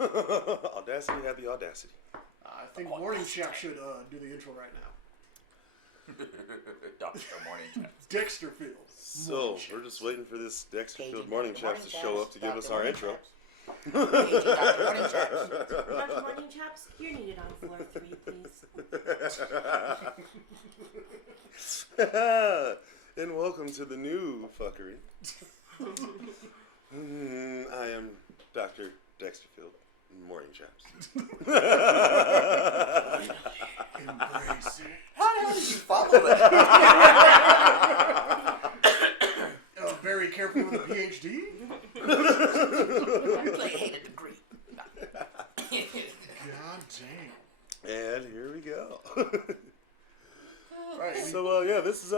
Audacity had the audacity. I think Morning Chap should do the intro right now. Dr. Morning Chaps. Dexterfield. So, we're just waiting for this Dexterfield Morning Chaps to show up to give us our Morning intro. Dr. Morning Chaps. Dr. Morning Chaps, you're needed on floor 3, please. And welcome to the new fuckery. I am Dr. Dexterfield, Morning Chaps. Embrace it. How the hell did you follow that? Very careful with a PhD. I hate a degree. God damn. And here we go. Right. So, this is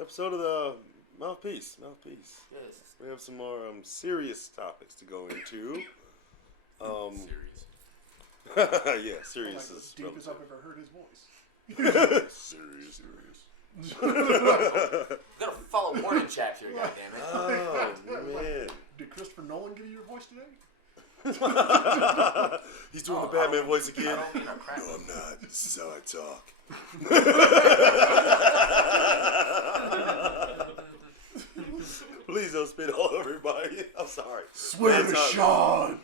episode of the MoufPiece. Yes. We have some more serious topics to go into. Serious. Yeah, serious Like is the deepest I've ever heard his voice. serious. Gotta follow Morning Chaps here, goddammit. Oh man! Did Christopher Nolan give you your voice today? He's doing the Batman voice again. I don't mean a crap. No, I'm not. This is how I talk. Please don't spit all over everybody. I'm sorry. Swear to Sean.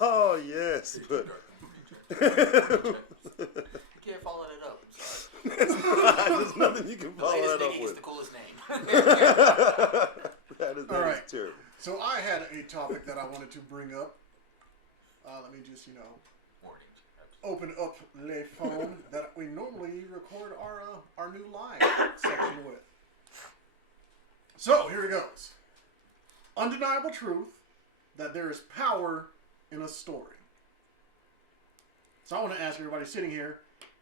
Oh yes, but You can't follow that up. I'm sorry. there's nothing you can The follow latest that up nigga is with. the coolest name. That is All right. terrible. So I had a topic that I wanted to bring up. Let me just, Morning Chaps. open up le phone that we normally record our new live section with. So here it goes. Undeniable truth that there is power in a story. So I want to ask everybody sitting here,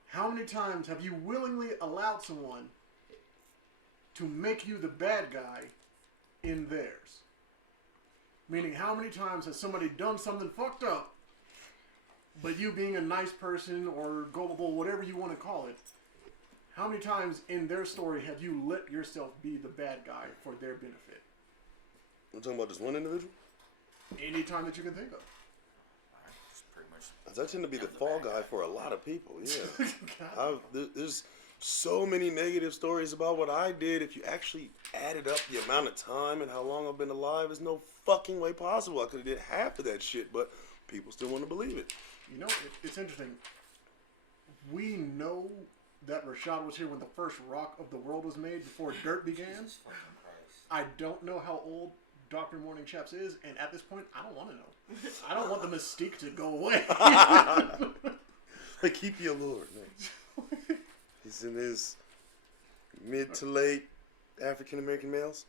how many times have you willingly allowed someone to make you the bad guy in theirs? Meaning, how many times has somebody done something fucked up, but you being a nice person or gullible, whatever you want to call it, how many times in their story have you let yourself be the bad guy for their benefit? We're talking about just one individual? Any time that you can think of. That's pretty much. 'Cause I tend to be the fall guy for a lot of people, yeah. God. There's so many negative stories about what I did. If you actually added up the amount of time and how long I've been alive, there's no fucking way possible I could have did half of that shit, but people still want to believe it. It's interesting. We know that Rashad was here when the first rock of the world was made, before dirt began. Jesus fucking Christ. I don't know how old Dr. Morning Chaps is, and at this point, I don't want to know. I don't want the mystique to go away. Like, keep the allure, man. He's in his mid to late African American males.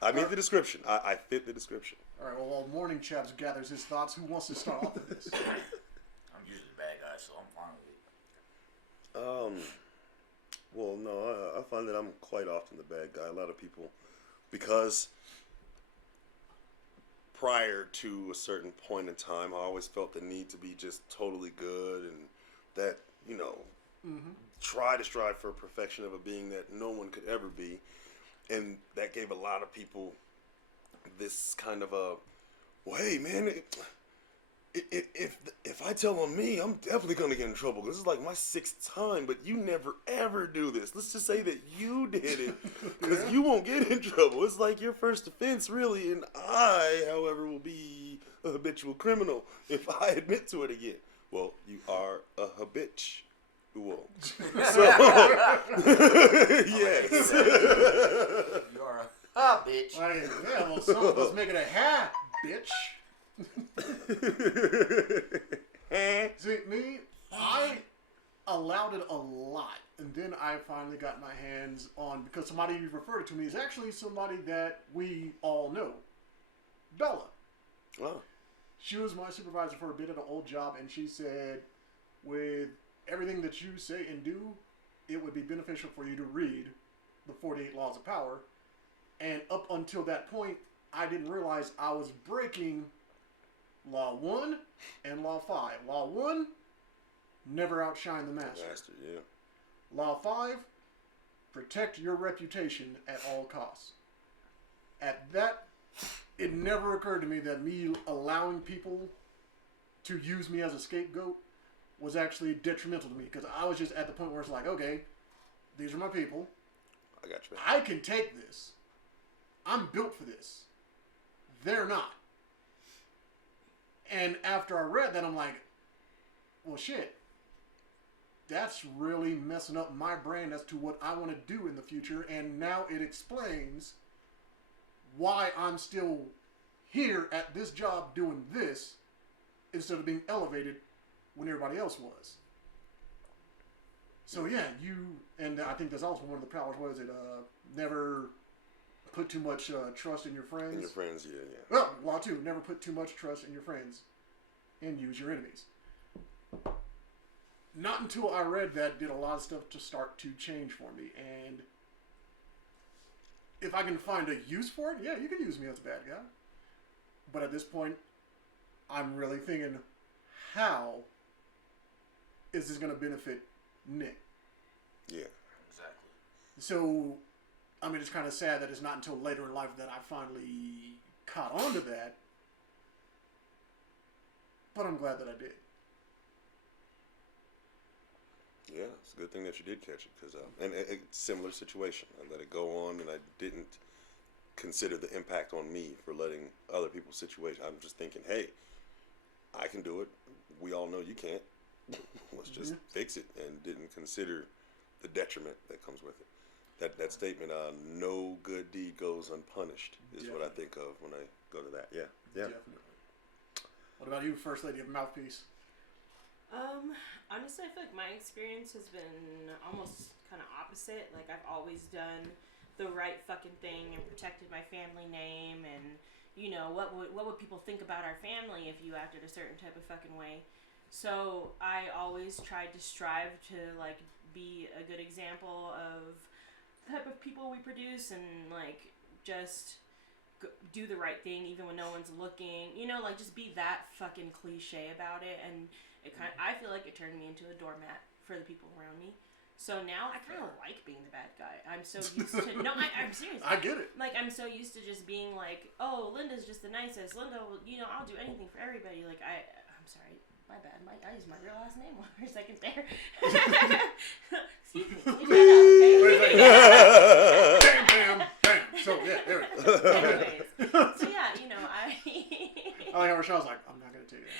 I meet the description. I fit the description. All right, well, while Morning Chaps gathers his thoughts, who wants to start off with this? I'm usually the bad guy, so I'm fine with it. Well, no, I find that I'm quite often the bad guy. A lot of people, because prior to a certain point in time, I always felt the need to be just totally good, and that, try to strive for perfection of a being that no one could ever be. And that gave a lot of people this kind of a, well, hey, man, if I tell on me, I'm definitely going to get in trouble. This is like my 6th time, but you never, ever do this. Let's just say that you did it, because you won't get in trouble. It's like your first offense, really, and I, however, will be a habitual criminal if I admit to it again. Well, you are a habitual. So, yes. You are a bitch. Like, yeah, well, some of us make it a hat, bitch. See, me, I allowed it a lot, and then I finally got my hands on, because somebody you referred to me is actually somebody that we all know, Bella. Oh. She was my supervisor for a bit at an old job, and she said, with everything that you say and do, it would be beneficial for you to read the 48 Laws of Power. And up until that point, I didn't realize I was breaking Law 1 and Law 5. Law 1, never outshine the master. Master, yeah. Law 5, protect your reputation at all costs. At that, it never occurred to me that me allowing people to use me as a scapegoat was actually detrimental to me, because I was just at the point where it's like, okay, these are my people. I got you. I can take this. I'm built for this. They're not. And after I read that, I'm like, well, shit. That's really messing up my brand as to what I want to do in the future. And now it explains why I'm still here at this job doing this instead of being elevated when everybody else was. So yeah, and I think that's also one of the powers. What is it? Never put too much trust in your friends. In your friends, yeah. Well, law two, never put too much trust in your friends and use your enemies. Not until I read that did a lot of stuff to start to change for me. And if I can find a use for it, yeah, you can use me as a bad guy. But at this point, I'm really thinking, how is this going to benefit Nick? Yeah. Exactly. So, I mean, it's kind of sad that it's not until later in life that I finally caught on to that. But I'm glad that I did. Yeah, it's a good thing that you did catch it, because and a similar situation. I let it go on, and I didn't consider the impact on me for letting other people's situation. I'm just thinking, hey, I can do it. We all know you can't. Let's just fix it, and didn't consider the detriment that comes with it. That statement, no good deed goes unpunished, is what I think of when I go to that. Yeah. Definitely. What about you, First Lady of MoufPiece? Honestly, I feel like my experience has been almost kind of opposite. Like, I've always done the right fucking thing and protected my family name, and, you know, what would people think about our family if you acted a certain type of fucking way? So I always tried to strive to, like, be a good example of the type of people we produce, and, like, just do the right thing even when no one's looking. You know, like, just be that fucking cliche about it. And I feel like it turned me into a doormat for the people around me. So now I kind of like being the bad guy. I'm so used to... No, I'm serious. I get it. Like, I'm so used to just being like, oh, Linda's just the nicest. Linda, you know, I'll do anything for everybody. Like, I'm sorry. My bad. I used my real last name for a second there. Excuse me. Can you shut up, okay? Bam. So, yeah, there it is. Anyways. So, yeah, you know, I like how Rashad's like, I'm not going to take it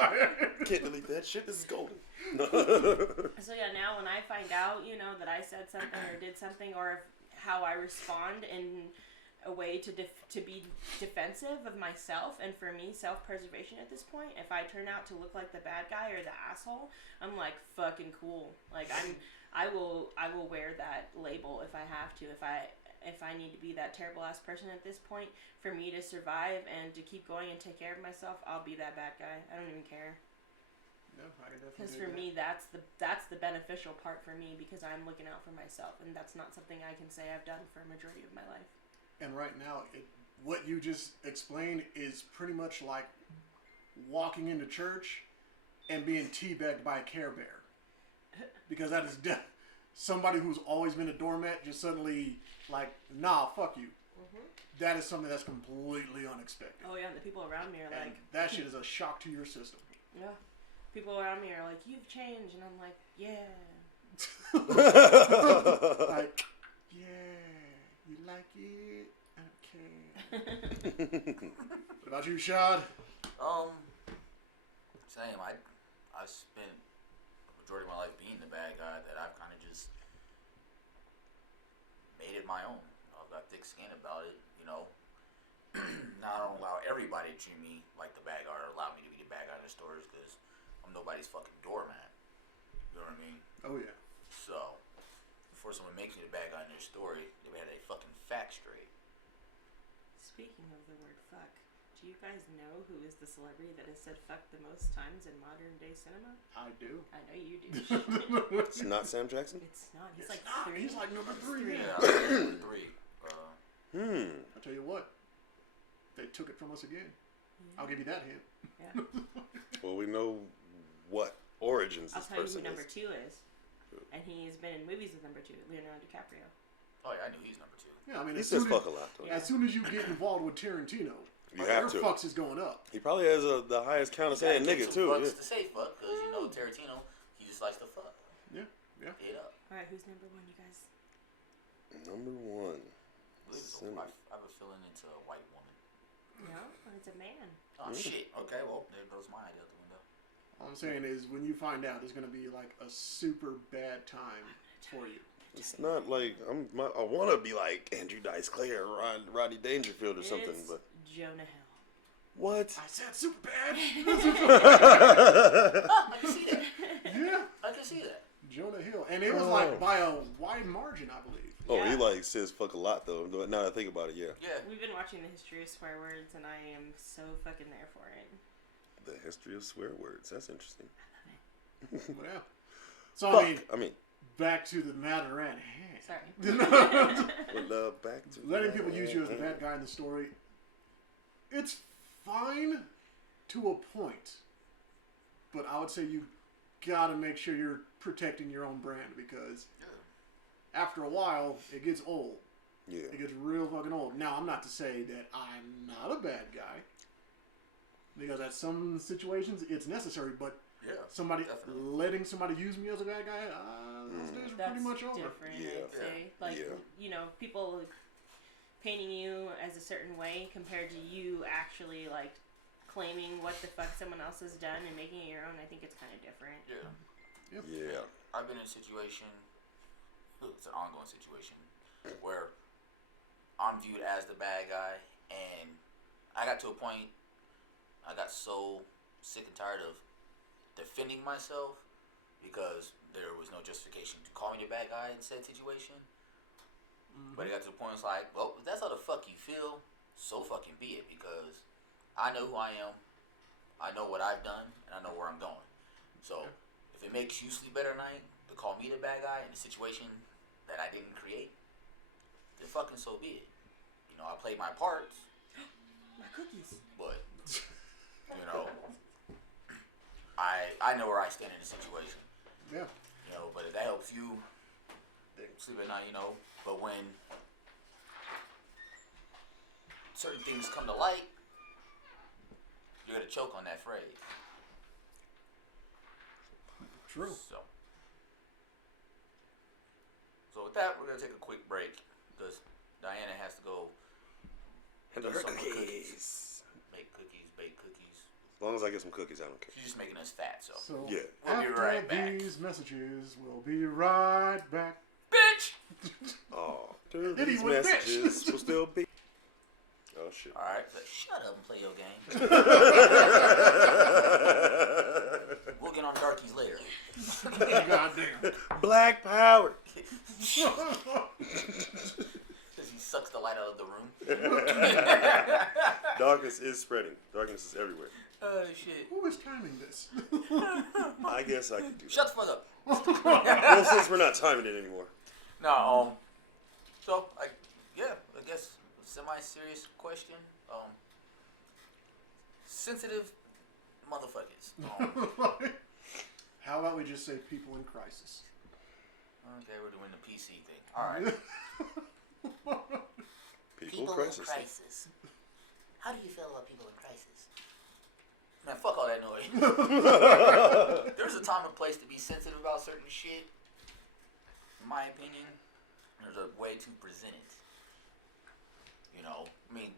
out. Can't delete that shit. This is golden. So, yeah, now when I find out, you know, that I said something or did something, or how I respond in a way to be defensive of myself, and for me, self-preservation at this point, if I turn out to look like the bad guy or the asshole, I'm like, fucking cool. Like, I will wear that label if I have to, if I need to be that terrible ass person at this point. For me to survive and to keep going and take care of myself, I'll be that bad guy. I don't even care. No, I can definitely. Because for me, that's the beneficial part for me, because I'm looking out for myself, and that's not something I can say I've done for a majority of my life. And right now, what you just explained is pretty much like walking into church and being teabagged by a Care Bear. Because that is somebody who's always been a doormat just suddenly like, nah, fuck you. Mm-hmm. That is something that's completely unexpected. Oh, yeah, and the people around me are and like... that shit is a shock to your system. Yeah. People around me are like, you've changed. And I'm like, yeah. Like, yeah, you like it? Okay. What about you, Shad? Same. I spent the majority of my life being the bad guy, that I've kind of just made it my own. I've got thick skin about it, you know. Now I don't allow everybody to treat me like the bad guy, or allow me to be the bad guy in the stores, because I'm nobody's fucking doormat. You know what I mean? Oh, yeah. So, before someone makes me the bad guy in their story, they better have their fucking facts straight. Speaking of the word fuck, do you guys know who is the celebrity that has said fuck the most times in modern day cinema? I do. I know you do. It's not Sam Jackson? It's not. He's It's like not. three. He's like number 3. Yeah, three. I'll tell you what. They took it from us again. Yeah. I'll give you that hint. Yeah. Well, we know what origins I'll this tell you person who number is. 2 is. And he's been in movies with number 2, Leonardo DiCaprio. Oh yeah, I knew he's number 2. Yeah, I mean, He says fuck a lot, though. as soon as you get involved with Tarantino, You have your to. fucks is going up. He probably has the highest count of saying nigga, too. Fucks Yeah. to say fuck, because you know Tarantino, he just likes to fuck. Yeah. Get up. Alright, who's number 1, you guys? Number 1. I have a feeling it's a white woman. No, it's a man. Oh shit. Okay, well there goes my idea out the window. All I'm saying is, when you find out, it's going to be like a super bad time for you. It's not like I want to be like Andrew Dice Clay or Rodney Dangerfield or something, It's but Jonah Hill. what? I said super bad. I can see that. Yeah, I can see that. Jonah Hill, and it was like by a wide margin, I believe. Oh, he Yeah. like says fuck a lot though. Now that I think about it, yeah. Yeah. We've been watching the history of swear words, and I am so fucking there for it. The history of swear words. That's interesting. But yeah. So Fuck. I mean, back to the matter at hand. Sorry. But back to Letting people use you as the bad guy in the story, it's fine to a point, but I would say you gotta make sure you're protecting your own brand, because after a while it gets old. Yeah. It gets real fucking old. Now, I'm not to say that I'm not a bad guy, because at some situations it's necessary, but Yeah. Definitely. letting somebody use me as a bad guy, those days are That's pretty much over. different, Yeah. I'd say. Like, Yeah. you know, people painting you as a certain way compared to you actually, like, claiming what the fuck someone else has done and making it your own. I think it's kind of different. Yeah. Yeah. I've been in a situation, it's an ongoing situation, where I'm viewed as the bad guy, and I got to a point, I got so sick and tired of defending myself, because there was no justification to call me the bad guy in said situation. But it got to the point, it's like, well, if that's how the fuck you feel, so fucking be it, because I know who I am, I know what I've done, and I know where I'm going. So, if it makes you sleep better at night to call me the bad guy in a situation that I didn't create, then fucking so be it. You know, I played my parts, My cookies. but, you know, I know where I stand in the situation. Yeah. You know, but if that helps you sleep at night, you know, but when certain things come to light, you're gonna choke on that phrase. True. So with that, we're gonna take a quick break, because Diana has to go And do her some cookies. make cookies, bake cookies. As long as I get some cookies, I don't care. She's just making us fat, so. So, Yeah. We'll be after right back. these messages, we'll be right back. Bitch! Oh, dude, Then he these went, messages bitch. will still be. Oh shit. Alright, so shut up and play your game. We'll get on darkies later. Goddamn. Black power. Because he sucks the light out of the room. Darkness is spreading. Darkness is everywhere. Oh shit. Who is timing this? I guess I could do Shut the fuck up. that. Well, since we're not timing it anymore. No, so I guess semi-serious question. Sensitive motherfuckers. How about we just say people in crisis? Okay, we're doing the PC thing. Alright. People crisis. How do you feel about people in crisis? Man, fuck all that noise. There's a time and place to be sensitive about certain shit. In my opinion, there's a way to present it. You know, I mean,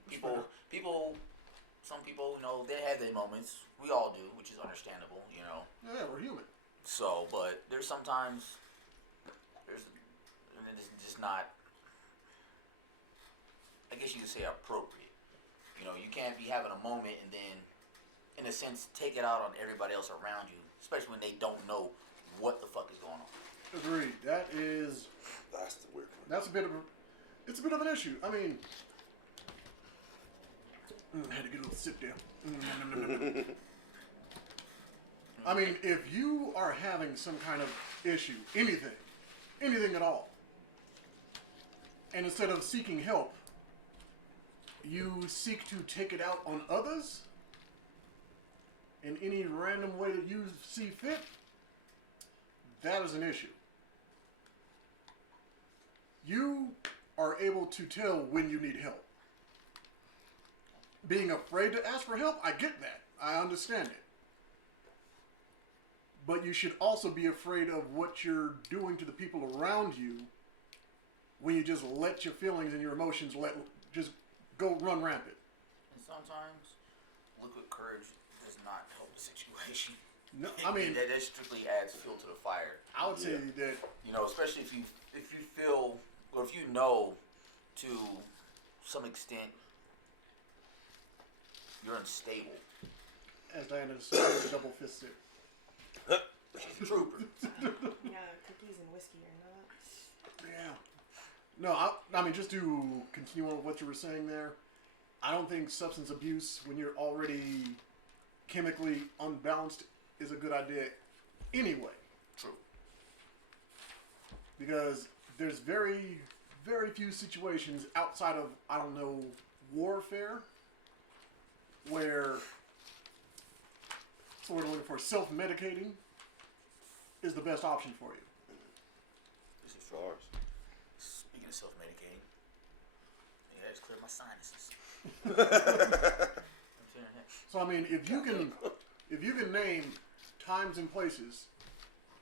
some people, you know, they have their moments. We all do, which is understandable, you know. Yeah, we're human. So, but there's sometimes, and it's just not, I guess you could say appropriate. You know, you can't be having a moment and then, in a sense, take it out on everybody else around you, especially when they don't know what the fuck is going on. Agreed. That's the weird one. That's it's a bit of an issue. I mean, I had to get a little sit down. I mean, if you are having some kind of issue, anything at all, and instead of seeking help, you seek to take it out on others in any random way that you see fit, that is an issue. you are able to tell when you need help. Being afraid to ask for help, I get that. I understand it. But you should also be afraid of what you're doing to the people around you when you just let your feelings and your emotions just go run rampant. And sometimes liquid courage does not help the situation. No, I mean that strictly adds fuel to the fire. I would say that, you know, especially if you feel, or if you know to some extent you're unstable. as Diana said, double fisted. Trooper. Yeah, cookies and whiskey or not. Yeah. No, I mean, just to continue on with what you were saying there, I don't think substance abuse, when you're already chemically unbalanced, is a good idea anyway. True. Because there's very, very few situations outside of, I don't know, warfare, where, so we're looking for self-medicating is the best option for you. This is For ours. Speaking of self-medicating, I just cleared my sinuses. So I mean, if you can name times and places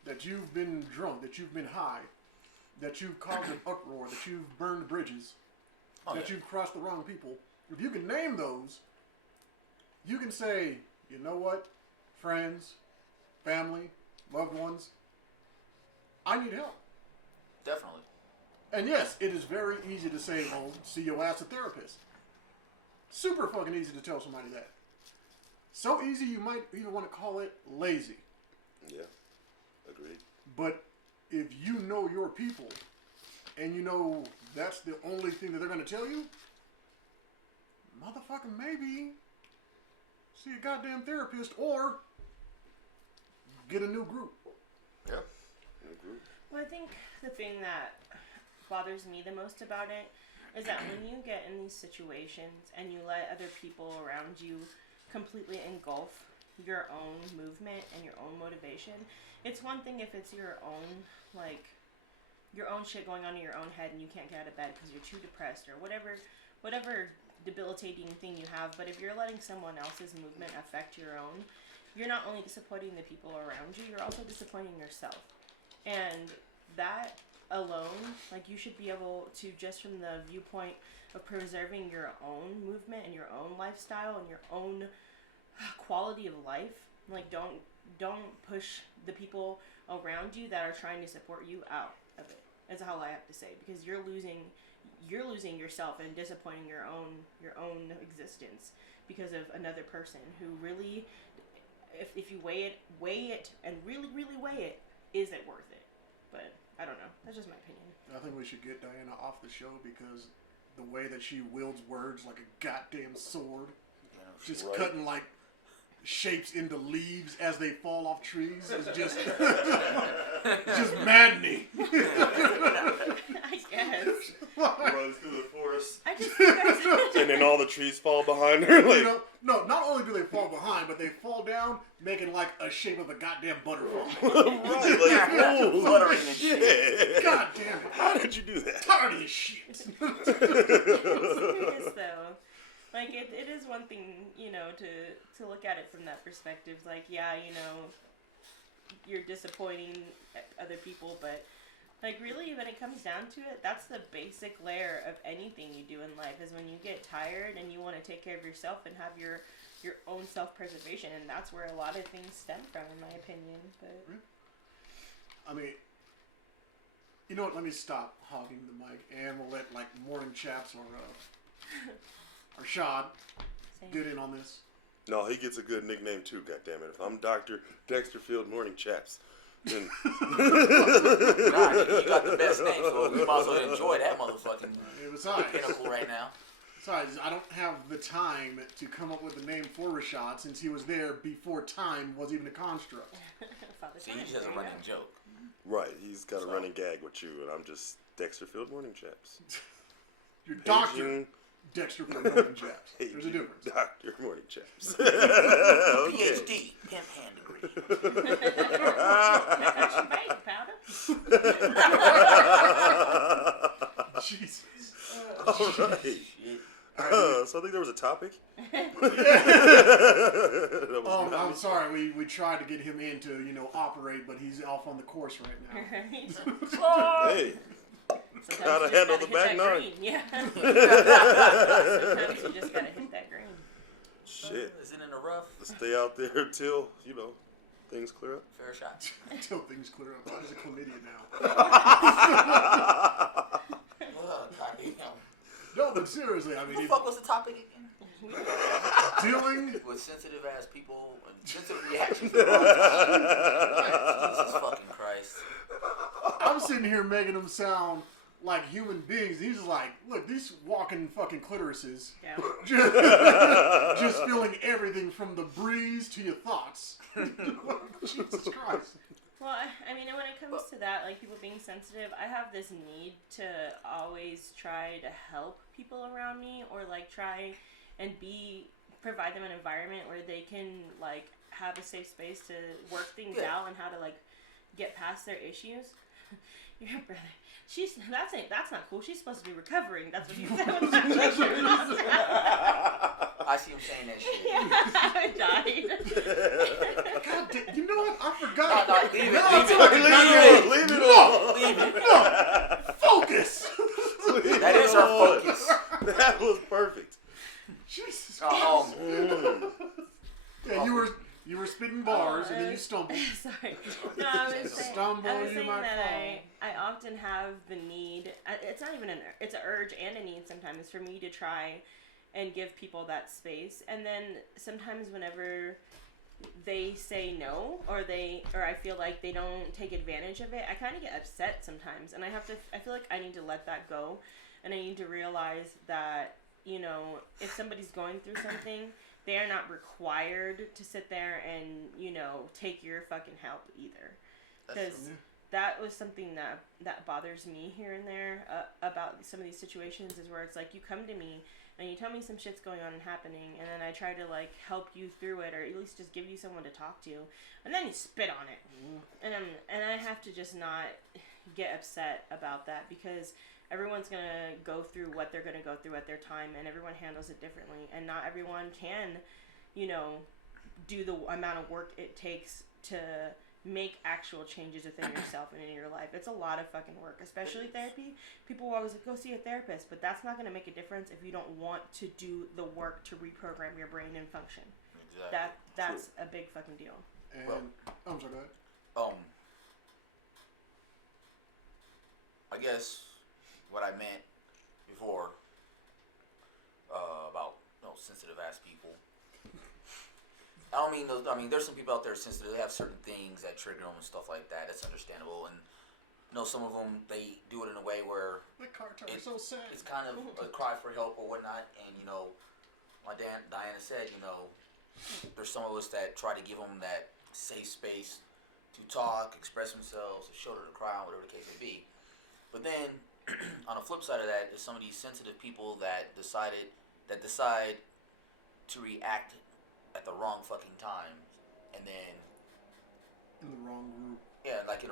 that you've been drunk, that you've been high, that you've caused an uproar, that you've burned bridges, that you've crossed the wrong people, if you can name those, you can say, you know what, friends, family, loved ones, I need help. Definitely. And yes, it is very easy to say, well, see your ass a therapist. Super fucking easy to tell somebody that. So easy you might even want to call it lazy. Yeah, agreed. But if you know your people, and you know that's the only thing that they're going to tell you, motherfucking maybe see a goddamn therapist or get a new group. Yeah. New group. Well, I think the thing that bothers me the most about it is that when you get in these situations and you let other people around you completely engulf your own movement and your own motivation, it's one thing if it's your own, like, your own shit going on in your own head and you can't get out of bed because you're too depressed or whatever debilitating thing you have. But if you're letting someone else's movement affect your own, you're not only disappointing the people around you, you're also disappointing yourself. And that alone, like, you should be able to, just from the viewpoint of preserving your own movement and your own lifestyle and your own quality of life, like, don't push the people around you that are trying to support you out of it. That's all I have to say, because you're losing yourself and disappointing your own existence because of another person who really, if you weigh it and really weigh it, is it worth it? But I don't know. That's just my opinion. I think we should get Diana off the show because the way that she wields words like a goddamn sword, just right. cutting like shapes into leaves as they fall off trees is just just maddening. I guess. Runs through the forest. I just think And then all the trees fall behind her. Like, You know, no, not only do they fall behind, but they fall down making like a shape of a goddamn butterfly. right, like, oh, Fluttering and shit. God damn it. How did you do that? Tired of this shit. It's serious though. Like, it is one thing, you know, to look at it from that perspective. Like, yeah, you know, you're disappointing other people, but, like, really, when it comes down to it, that's the basic layer of anything you do in life, is when you get tired and you want to take care of yourself and have your own self-preservation, and that's where a lot of things stem from, in my opinion. But I mean, you know what? Let me stop hogging the mic, and we'll let like Morning Chaps or Shad same. get in on this. No, he gets a good nickname too, goddammit. If I'm Dr. Dexterfield Morning Chaps, then Nah, you got the best name, so we might as well enjoy that motherfucking Besides, pinnacle right now. I don't have the time to come up with a name for Rashad since he was there before time was even a construct. Father See, Time, he just has a there you running go. joke. right, he's got a So- running gag with you, and I'm just Dexterfield Morning Chaps. Your doctor, Paging- Dexter from Morning Chaps. There's a Paging difference. Dr. Morning Chaps. Okay. PhD, pimp hand degree. Action bag powder. Jesus. All right. Shit. So I think there was a topic. I'm sorry. We tried to get him in to, operate, but he's off on the course right now. Hey, Sometimes gotta you just handle gotta the hit back that nine. green. Yeah. Sometimes you just gotta hit that green. Shit. Is it in the rough? Stay out there until, things clear up. Fair shot. Until things clear up. Why is it chlamydia now? Oh, goddamn. No, but seriously, I mean, What the fuck was the topic again? dealing With sensitive ass people and sensitive reactions. To the wrong time. Jesus fucking Christ. I'm sitting here making them sound like human beings. He's just like, look, these walking fucking clitorises. Yeah. Just feeling everything from the breeze to your thoughts. Jesus Christ. Well, I mean, when it comes to that, like people being sensitive, I have this need to always try to help people around me, or like try and provide them an environment where they can like have a safe space to work things out and how to like get past their issues. Your brother, that's not cool. She's supposed to be recovering. That's what he said. I see him saying that shit. Yeah, I died. God damn, you know what? I forgot. No, leave it. Leave it alone. Leave it. No! Focus! That is our focus. That was perfect. Jesus Yeah, you were spitting bars and then you stumbled. Sorry. No, I was saying You might that fall. I often have the need. It's not even it's an urge and a need sometimes for me to try and give people that space. And then sometimes whenever they say no, or I feel like they don't take advantage of it, I kind of get upset sometimes, and I feel like I need to let that go, and I need to realize that, if somebody's going through something, they are not required to sit there and, take your fucking help either. Because that was something that bothers me here and there about some of these situations, is where it's like you come to me and you tell me some shit's going on and happening, and then I try to like help you through it, or at least just give you someone to talk to, and then you spit on it. And I have to just not get upset about that, because everyone's gonna go through what they're gonna go through at their time, and everyone handles it differently, and not everyone can, do the amount of work it takes to make actual changes within yourself and in your life. It's a lot of fucking work, especially therapy. People will always like, go see a therapist, but that's not going to make a difference if you don't want to do the work to reprogram your brain and function. Exactly. That's a big fucking deal. And I'm sorry, go ahead. I guess what I meant before about sensitive ass people. I mean, there's some people out there sensitive. They have certain things that trigger them and stuff like that. That's understandable. And some of them, they do it in a way where My cards are so sad. it's kind of a cry for help or whatnot. And like Diana said, there's some of us that try to give them that safe space to talk, express themselves, a shoulder to cry on, whatever the case may be. But then, on the flip side of that, is some of these sensitive people that decide to react at the wrong fucking time, and then In the wrong group. yeah, like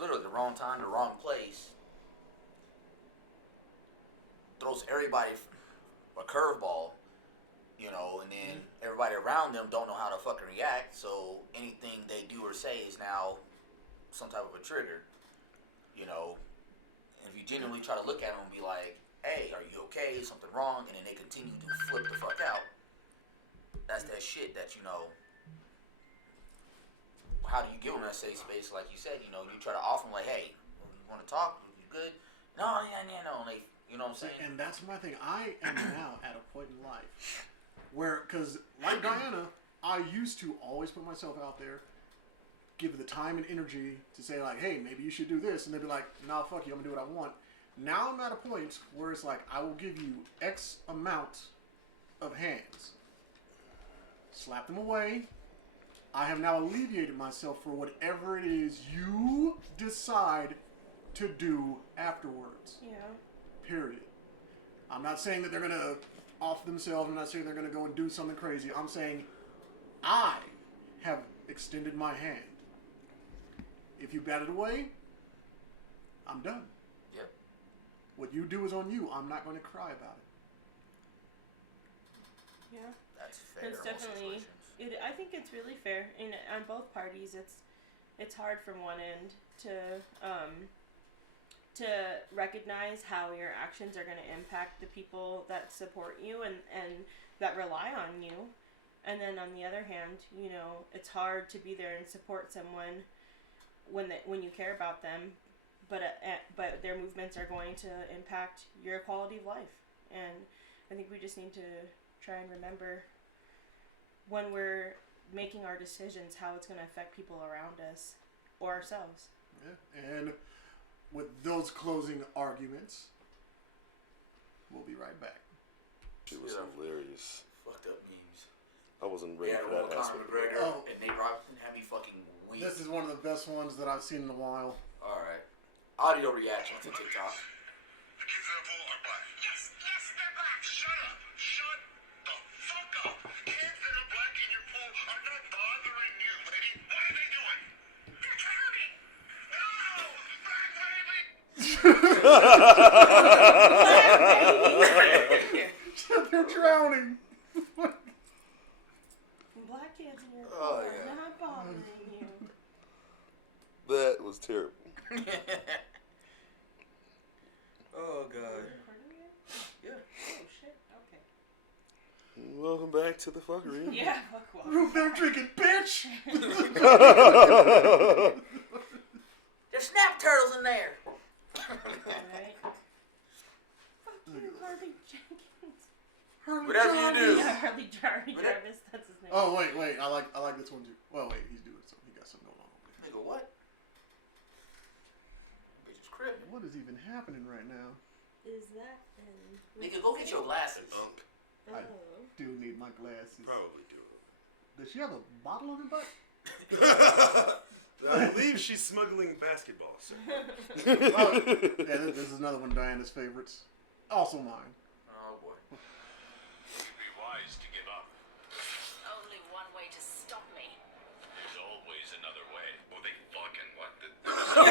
literally the wrong time, the wrong place, throws everybody a curveball, and then everybody around them don't know how to fucking react, so anything they do or say is now some type of a trigger, and if you genuinely try to look at them and be like, hey, are you okay, is something wrong, and then they continue to flip the fuck out, that's that shit that, how do you give them that safe space? Like you said, you try to offer them like, hey, you want to talk? You good? No, yeah, no. And they, you know what I'm saying? And that's my thing. I am now at a point in life where, because like Diana, I used to always put myself out there, give the time and energy to say like, hey, maybe you should do this. And they'd be like, nah, fuck you, I'm going to do what I want. Now I'm at a point where it's like, I will give you X amount of hands. Slap them away. I have now alleviated myself for whatever it is you decide to do afterwards. Yeah. Period. I'm not saying that they're going to off themselves. I'm not saying they're going to go and do something crazy. I'm saying I have extended my hand. If you bat it away, I'm done. Yep. What you do is on you. I'm not going to cry about it. Yeah. That's fair. It's in most definitely. situations. I think it's really fair, and on both parties, it's hard from one end to recognize how your actions are going to impact the people that support you and that rely on you, and then on the other hand, it's hard to be there and support someone when you care about them, but their movements are going to impact your quality of life, and I think we just need to try and remember when we're making our decisions how it's going to affect people around us or ourselves. Yeah. And with those closing arguments, we'll be right back. It was hilarious. Fucked up memes. I wasn't ready for The that one with Conor aspect. McGregor Oh. and Nate Robinson had me fucking weak. This is one of the best ones that I've seen in a while. Alright. Audio reaction to TikTok. The kids in the pool are black. Yes, they're black. Shut up. Shut the fuck up. Kids that are black in your pool are not bothering you, lady. What are they doing? They're drowning. No! Black baby! They're drowning. Black kids in your Oh, car, yeah. not bothering you. That was terrible. Oh, God. Recording it? Yeah. Oh shit. Okay. Welcome back to the fuckery. Yeah. Fuck off. Root beer drinking, bitch. There's snap turtles in there. Alright. Fuck you, Harley Jenkins. Whatever you do. Yeah, Harley Jarvis. That's his name. Oh wait, I like this one too. Well, wait, he's doing something. He got something going on over Nigga, what? Bitch is crib. there. What is even happening right now? Is that then? Nigga, go get your glasses. Dunk. Oh. I do need my glasses. Probably do. Does she have a bottle on her butt? I believe she's smuggling basketballs. Oh, yeah, this is another one of Diana's favorites. Also mine. Oh, boy. You'd be wise to give up. Only one way to stop me. There's always another way. Oh, they fucking what?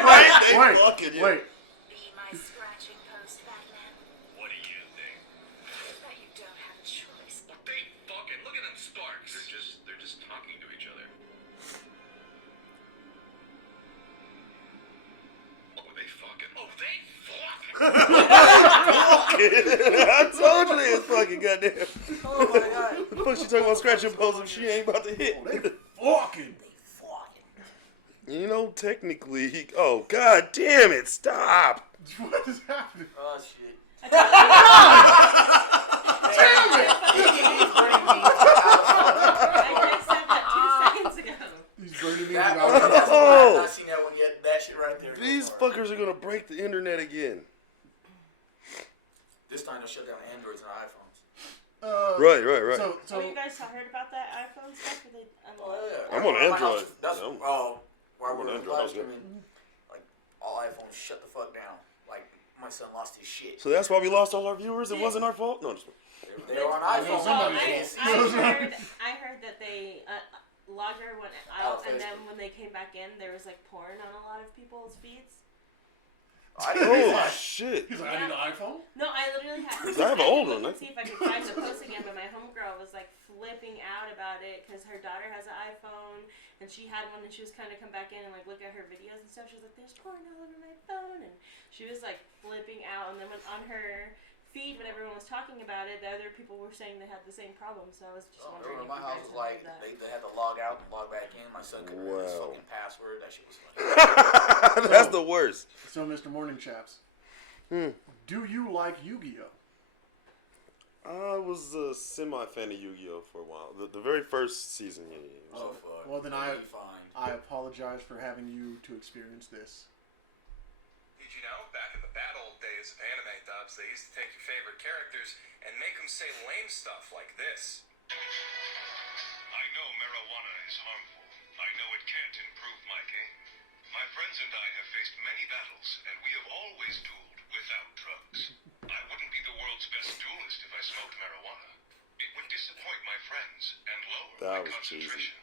Right? They fucking you. Wait. Be my scratching post, Batman. What do you think? That you don't have a choice. They fucking look at them sparks. They're just talking to each other. Oh, they fucking. Oh, they fucking. I told you they was fucking goddamn. Oh, my God. The fuck she talking about scratching poles if she ain't about to hit? Oh, they fucking. They fucking. Technically, oh god damn it, stop. What is happening? Oh, shit. Damn it! I just said that 2 seconds ago. He's burning me That out. one, that's the one. I've not seen that one yet. That shit right there. These goes hard. fuckers are gonna break the internet again. This time they'll shut down Androids and iPhones. Right. So Oh, you guys heard about that iPhone stuff? Where they Oh, yeah. I'm on My house- Android. That's, I'm- where I I'm on work Android, live that's good. streaming, like, all iPhones shut the fuck down. Like, my son lost his shit. So that's why we lost all our viewers? It wasn't our fault? No, just They were on Well, iPhones. somebody's fault. I heard that they logged everyone Out out, of and then Facebook. when they came back in, there was like porn on a lot of people's feeds. I didn't realize oh that. shit. He's like, I need an iPhone? No, I literally had. I have an old look one, and see if I could find the post again, but my homegirl was like flipping out about it because her daughter has an iPhone and she had one, and she was kind of come back in and like look at her videos and stuff. She was like, "There's porn all over my phone," and she was like flipping out. And then when on her feed, when everyone was talking about it, the other people were saying they had the same problem. So I was just wondering if My you house guys was had like, heard that. they had to log out and log back in. My son couldn't remember his Wow. fucking password. That shit was like, That's the worst. So, Mr. Morning Chaps, do you like Yu-Gi-Oh? I was a semi-fan of Yu-Gi-Oh for a while. The very first season, yeah. oh, fuck. Well, then It'll be fine. I apologize for having you to experience this. Did you know, back in the bad old days of anime dubs, they used to take your favorite characters and make them say lame stuff like this. I know marijuana is harmful. I know it can't improve my game. My friends and I have faced many battles, and we have always dueled without drugs. I wouldn't be the world's best duelist if I smoked marijuana. It would disappoint my friends and lower That my was cheesy. concentration.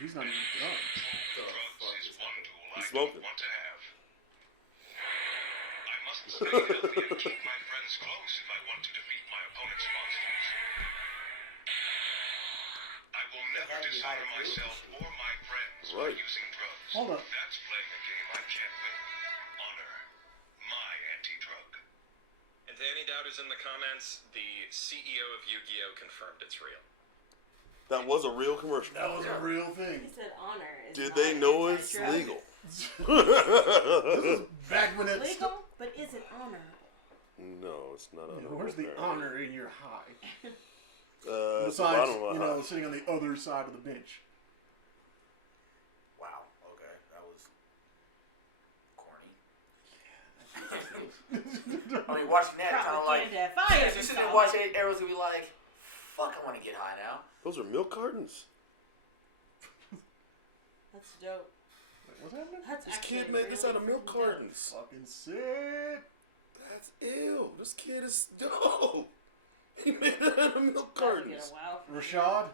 He's not even done. The Drugs fuck is is one tool I smoked don't it. want to have. I must Stay healthy and keep my friends close if I want to defeat my opponent's monsters. I will never dishonor myself or my friends by using drugs. Hold up. That's playing a game I can't win. Honor my anti-drug. And to any doubters in the comments, the CEO of Yu-Gi-Oh! Confirmed it's real. That was a real commercial. That was a real thing. He said honor. Is Did not they know an it's anti-drug. legal? This is back when it's... Legal, but is it honor? No, it's not. Where's the honor in your high? Besides, Besides, you know, sitting on the other side of the bench. Wow. Okay, that was corny. I mean, watching that kind of like. Propaganda. If I If ever you sit saw there and watch it. it, everyone's gonna be like, "Fuck, I want to get high now." those are milk cartons. That's dope. Wait, what's happening? That's This actually kid made this out of milk freaking dope. cartons. Fucking sick. That's ill. This kid is dope. He made it out of milk That would get cartons. a wow from Rashad,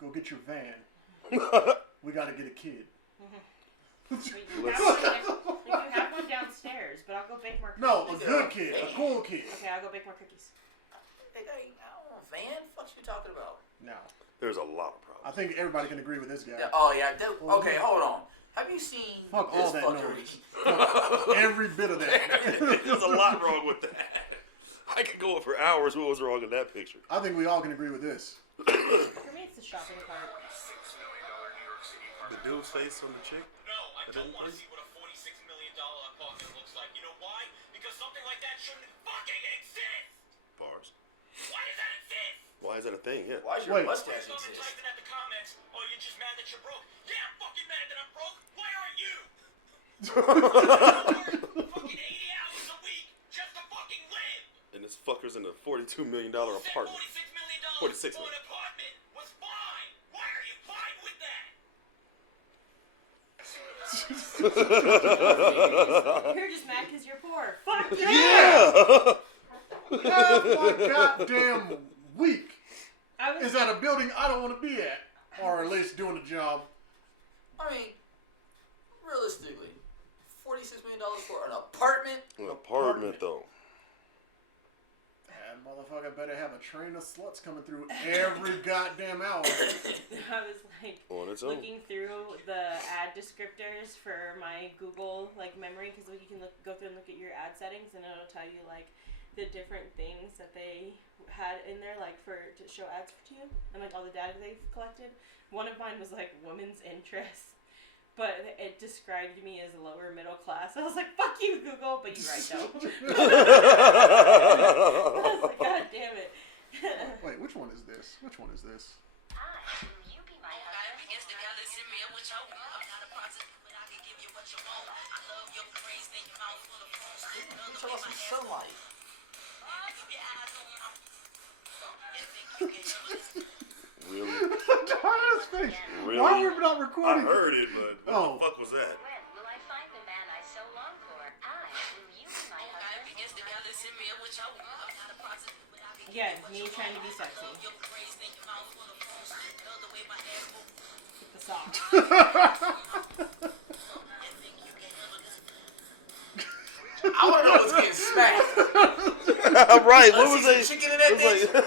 go get your van. We gotta get a kid. Wait, you have one downstairs, but I'll go bake more cookies. No, a good kid. A cool kid. Okay, I'll go bake more cookies. Hey, I don't know, van. Fuck you talking about? No. There's a lot of I problems. think everybody can agree with this guy. Yeah, oh yeah. Okay, hold on. Have you seen Fuck this all that fuckery? noise. Fuck every bit of that. There's a lot wrong with that. I could go on for hours. What was wrong in that picture? I think we all can agree with this. For me, it's the shopping cart. $6 million New York City The dude's face on the chick. No, I That don't didn't want to play? see what a $46 million apartment looks like. You know why? Because something like that shouldn't fucking exist! Bars. Why does that exist? Why is that a thing? Yeah. Why is your Wait. mustache Stop exist? typing at the comments, oh, you're just mad that you're broke. Yeah, I'm fucking mad that I'm broke. Why aren't you? I work fucking 80 hours a week just to fucking live. And this fucker's in a $42 million Said apartment. $46 million 46 for an apartment was fine. Why are you fine with that? You're just mad because you're poor. Fuck you! Yeah! Half my goddamn week I was is at a building I don't want to be at. Or at least doing a job. I mean, realistically, $46 million for an apartment? An apartment, though. That motherfucker better have a train of sluts coming through every goddamn hour. I was like On its own. looking through the ad descriptors for my Google like memory because you can go through and look at your ad settings and it'll tell you like the different things that they had in there like to show ads to you and like all the data they've collected. One of mine was like women's interests, but it described me as lower middle class. I was like, "Fuck you, Google," but you're right though. I was like, "God damn it." Wait, which one is this? Which one is this? You be my husband. Tell us some sunlight. Really? Diana's face. Really? Why are we not I recording? heard it, but what Oh. the fuck was that? When will I find the man I so long for? Will you be my husband? Again, me trying to be sexy. Get the sock. I want to know what's getting smacked. Right, what Let's was see that? some chicken in that It bitch. was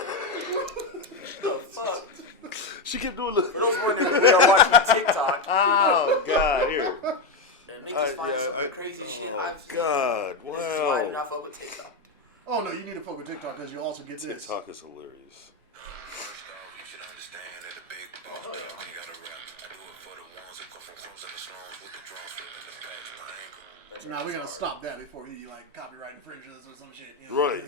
The fuck? she kept doing the. For those wondering, we are watching TikTok. Oh, God, here. And make us find some of the crazy shit I've seen. God, This is why I do wow. not fuck with TikTok. Oh no, you need to fuck with TikTok because you also get this. TikTok is hilarious. First off, you should understand that the big boss dog ain't got a rap. I do it for the ones that come from crumbs and the slums with the drums flipping the back of my ankle. Now we're gonna stop that before he like copyright infringes or some shit. You know? Right.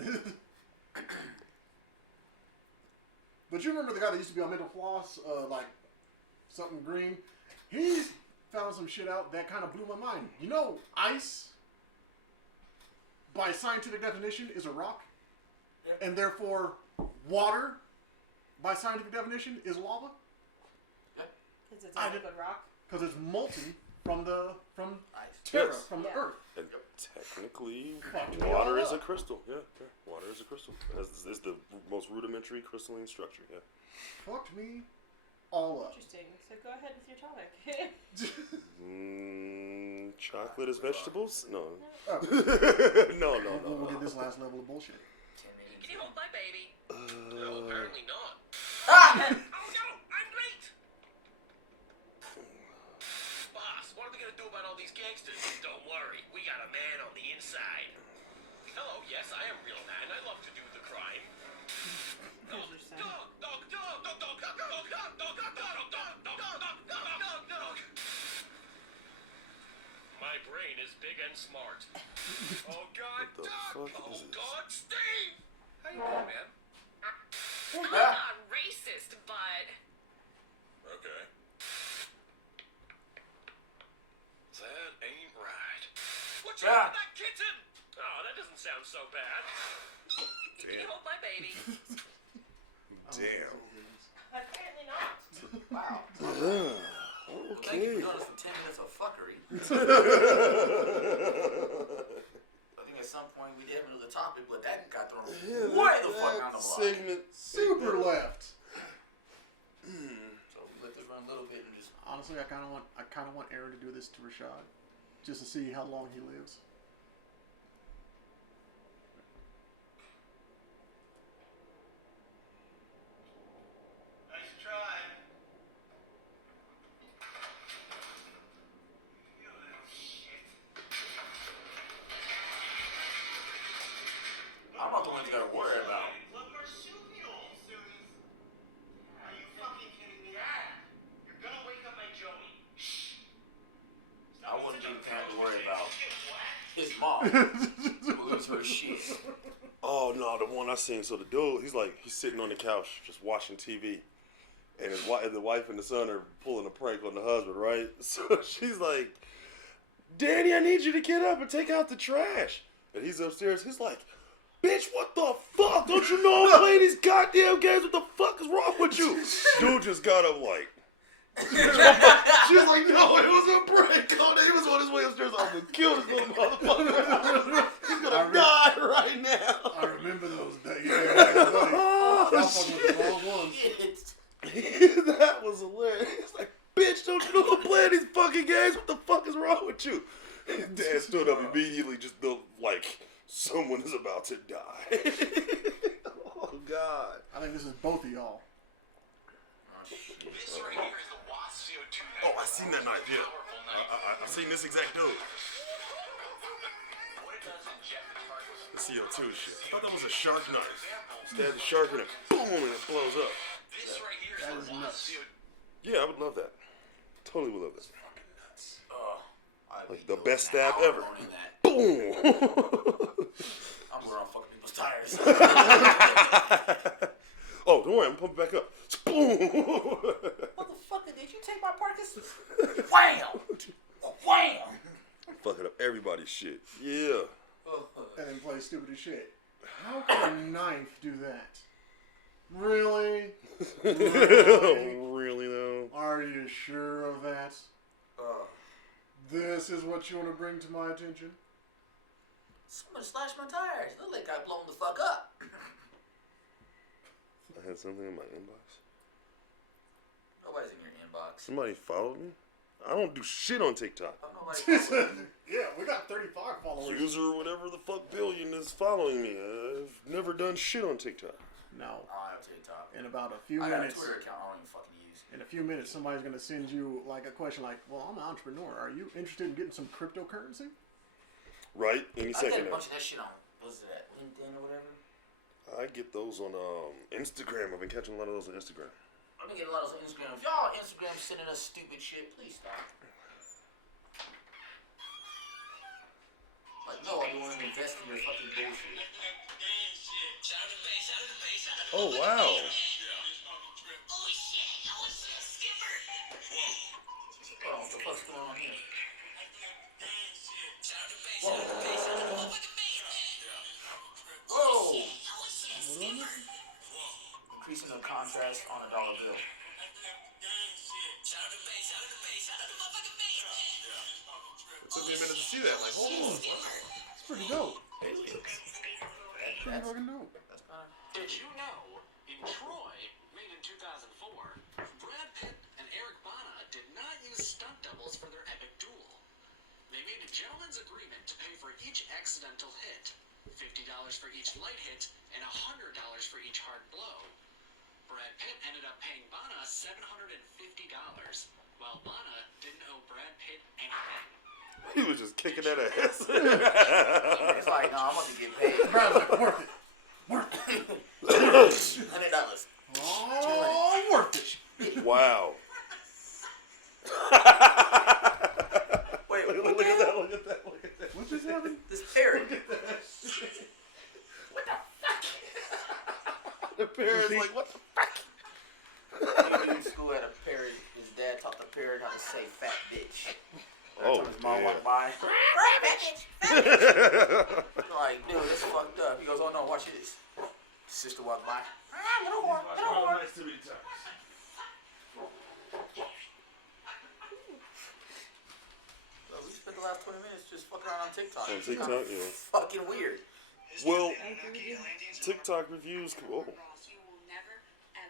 But you remember the guy that used to be on Mental Floss, like something green? He found some shit out that kind of blew my mind. You know, ice, by scientific definition, is a rock, and therefore water, by scientific definition, is lava Because it's I a did- liquid rock. because it's molten from Ice. Terra, Yes. from the Yeah. earth. And technically, Fucked me water all is a up. crystal. Yeah, water is a crystal. It's the most rudimentary crystalline structure. Yeah. Fucked me all up. Interesting. So go ahead with your topic. Chocolate as vegetables? No. Oh. No. We'll get this last level of bullshit. Can you hold my baby? No, apparently not. Oh no, I'm late. Boss, what are we gonna do about all these gangsters? Don't worry, we got a man on the inside. Hello, yes, I am real man. I love to do the crime. Here's your son. Dog. My brain is big and smart. Oh God, What the Doc! fuck Oh is this? God, Steve! How you doing, man? I'm not racist, but Okay. That ain't right. What's wrong with that kitten? Oh, that doesn't sound so bad. Can you hold my baby? Damn. Apparently not. Wow. Yeah. Thank you Okay. for doing this for 10 minutes of fuckery. I think at some point we did have another topic, but that got thrown way the fuck down the block. Segment Super left. So we let this run a little bit and just. Honestly, I kind of want Aaron to do this to Rashad, just to see how long he lives. Nice try. You little shit. I'm not the one you gotta worry about. Look marsupials. Are you fucking kidding me? You're gonna wake up my Joey. Shh. I wouldn't give a parent to worry about his mom. Who lose her shit. Oh no, the one I seen. So the dude, he's sitting on the couch just watching TV, and the wife and the son are pulling a prank on the husband, right? So she's like, "Daddy, I need you to get up and take out the trash." And he's upstairs. He's like, "Bitch, what the fuck? Don't you know I'm playing these goddamn games? What the fuck is wrong with you?" Dude just got up like. She was like, "No, it was a prank. He was on his way upstairs. I'm gonna kill this little motherfucker. He's gonna die right now." I remember those days. Oh, Y'all fucking with the wrong ones. That was hilarious. He's like, "Bitch, don't you know I'm playing these fucking games? What the fuck is wrong with you?" His dad stood up immediately, just like someone is about to die. Oh God. I think this is both of y'all. This right here is the Wasp CO2 knife. Oh, I seen that knife. Yeah, I seen this exact dude. What it does inject the target. The CO2 shit. I thought that was a shark knife. Stab the shark in it, boom, and it blows up. This right here That is is the Wasp nuts. CO2. Yeah, I would love that. Totally would love that. I'd Like be the doing best an stab hour ever. on that. Boom. I'm going around fucking people's tires. Oh, don't worry, I'm pumping back up. Boom. Motherfucker, did you take my Parkinson's? Wham! Wham! Fucking up everybody's shit. Yeah. And then play stupid as shit. How can a knife do that? Really? Really? Really though? Are you sure of that? This is what you want to bring to my attention? Somebody slashed my tires. Look like I got blown the fuck up. I had something in my inbox. Nobody's in your inbox. Somebody followed me? I don't do shit on TikTok. Oh, nobody. Yeah, we got 35 followers. User whatever the fuck billion is following me. I've never done shit on TikTok. No. I have TikTok. In about a few I got a minutes. Twitter account I don't even fucking use. In a few minutes, somebody's going to send you like a question like, "Well, I'm an entrepreneur. Are you interested in getting some cryptocurrency?" Right? Any I second get a now. bunch of that shit on, what's that, LinkedIn or whatever? I get those on Instagram. I've been catching a lot of those on Instagram. I've been getting a lot of those on Instagram. If y'all on Instagram sending us stupid shit, please stop. Like, no, I don't want to invest in your fucking bullshit. Oh, wow. Hold on, what the fuck's going on here? Whoa! Increasing the contrast on a dollar bill. It took me a minute to see that. Like, hold on. It's pretty dope. Pretty That's fucking dope. kind of. Did you know, in Troy, made in 2004, Brad Pitt gentleman's agreement to pay for each accidental hit, $50 for each light hit, and $100 for each hard blow. Brad Pitt ended up paying Bana $750, while Bana didn't owe Brad Pitt anything. He was just kicking that ass. It's like, no, I'm about to get paid. Brad's like, worth it. Worth it. $100. Oh, worth it. Wow. Wait, Look what the at hell? that, look at that, look at that. What just happened? This parrot. The parrot's like, what the fuck? Dude in school had a parrot. His dad taught the parrot how to say fat bitch. Every Oh, time his mom damn. walked by, like, dude, this fucked up. He goes, oh no, watch this. His sister walked by. So we spent the last 20 minutes just fucking around on TikTok. On TikTok, yeah. Fucking weird. Well, TikTok reviews, cool. Ross, you will never,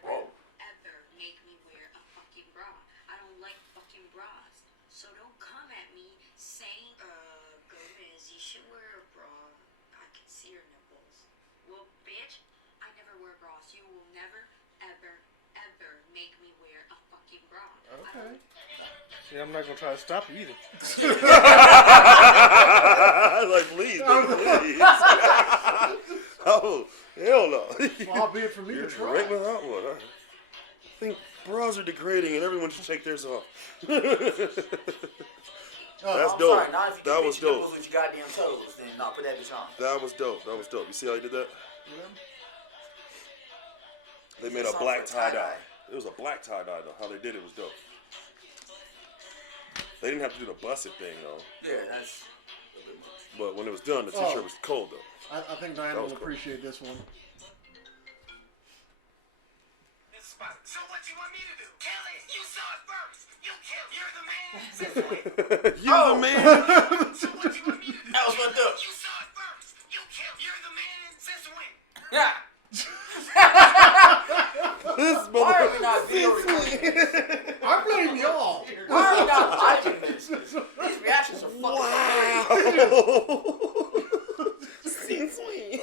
Whoa. ever make me wear a fucking bra. I don't like fucking bras. So don't come at me saying, Gomez, you should wear a bra. I can see your nipples. Well, bitch, I never wear bras. You will never, ever, ever make me wear a fucking bra. Okay. See, I'm not gonna try to stop you either. Like, please, please. Oh, hell no. Far be it for me to You're try. right with that one. I think bras are degrading and everyone should take theirs off. That's I'm dope. sorry, not if you That can was pinch your dope. nipples with your goddamn toes, then not put that bitch on. That was dope. That was dope. You see how I did that? They made a Sounds black like tie-dye. tie-dye. It was a black tie-dye, though. How they did it was dope. They didn't have to do the busted thing, though. Yeah, that's a bit much. But when it was done, the t-shirt was cold, though. I think Diana That was will cool. appreciate this one. This spot. So what you want me to do? Kill it. You saw it first. You killed. You're the man. Since when? You the man. So what you want me to do? That was fucked up. You saw it first. You killed. You're the man. Since when? Yeah. This Why are we not video motherfucker. recording? I blame y'all. Why are we not watching this? These reactions are fucking hilarious. Wow. Since when?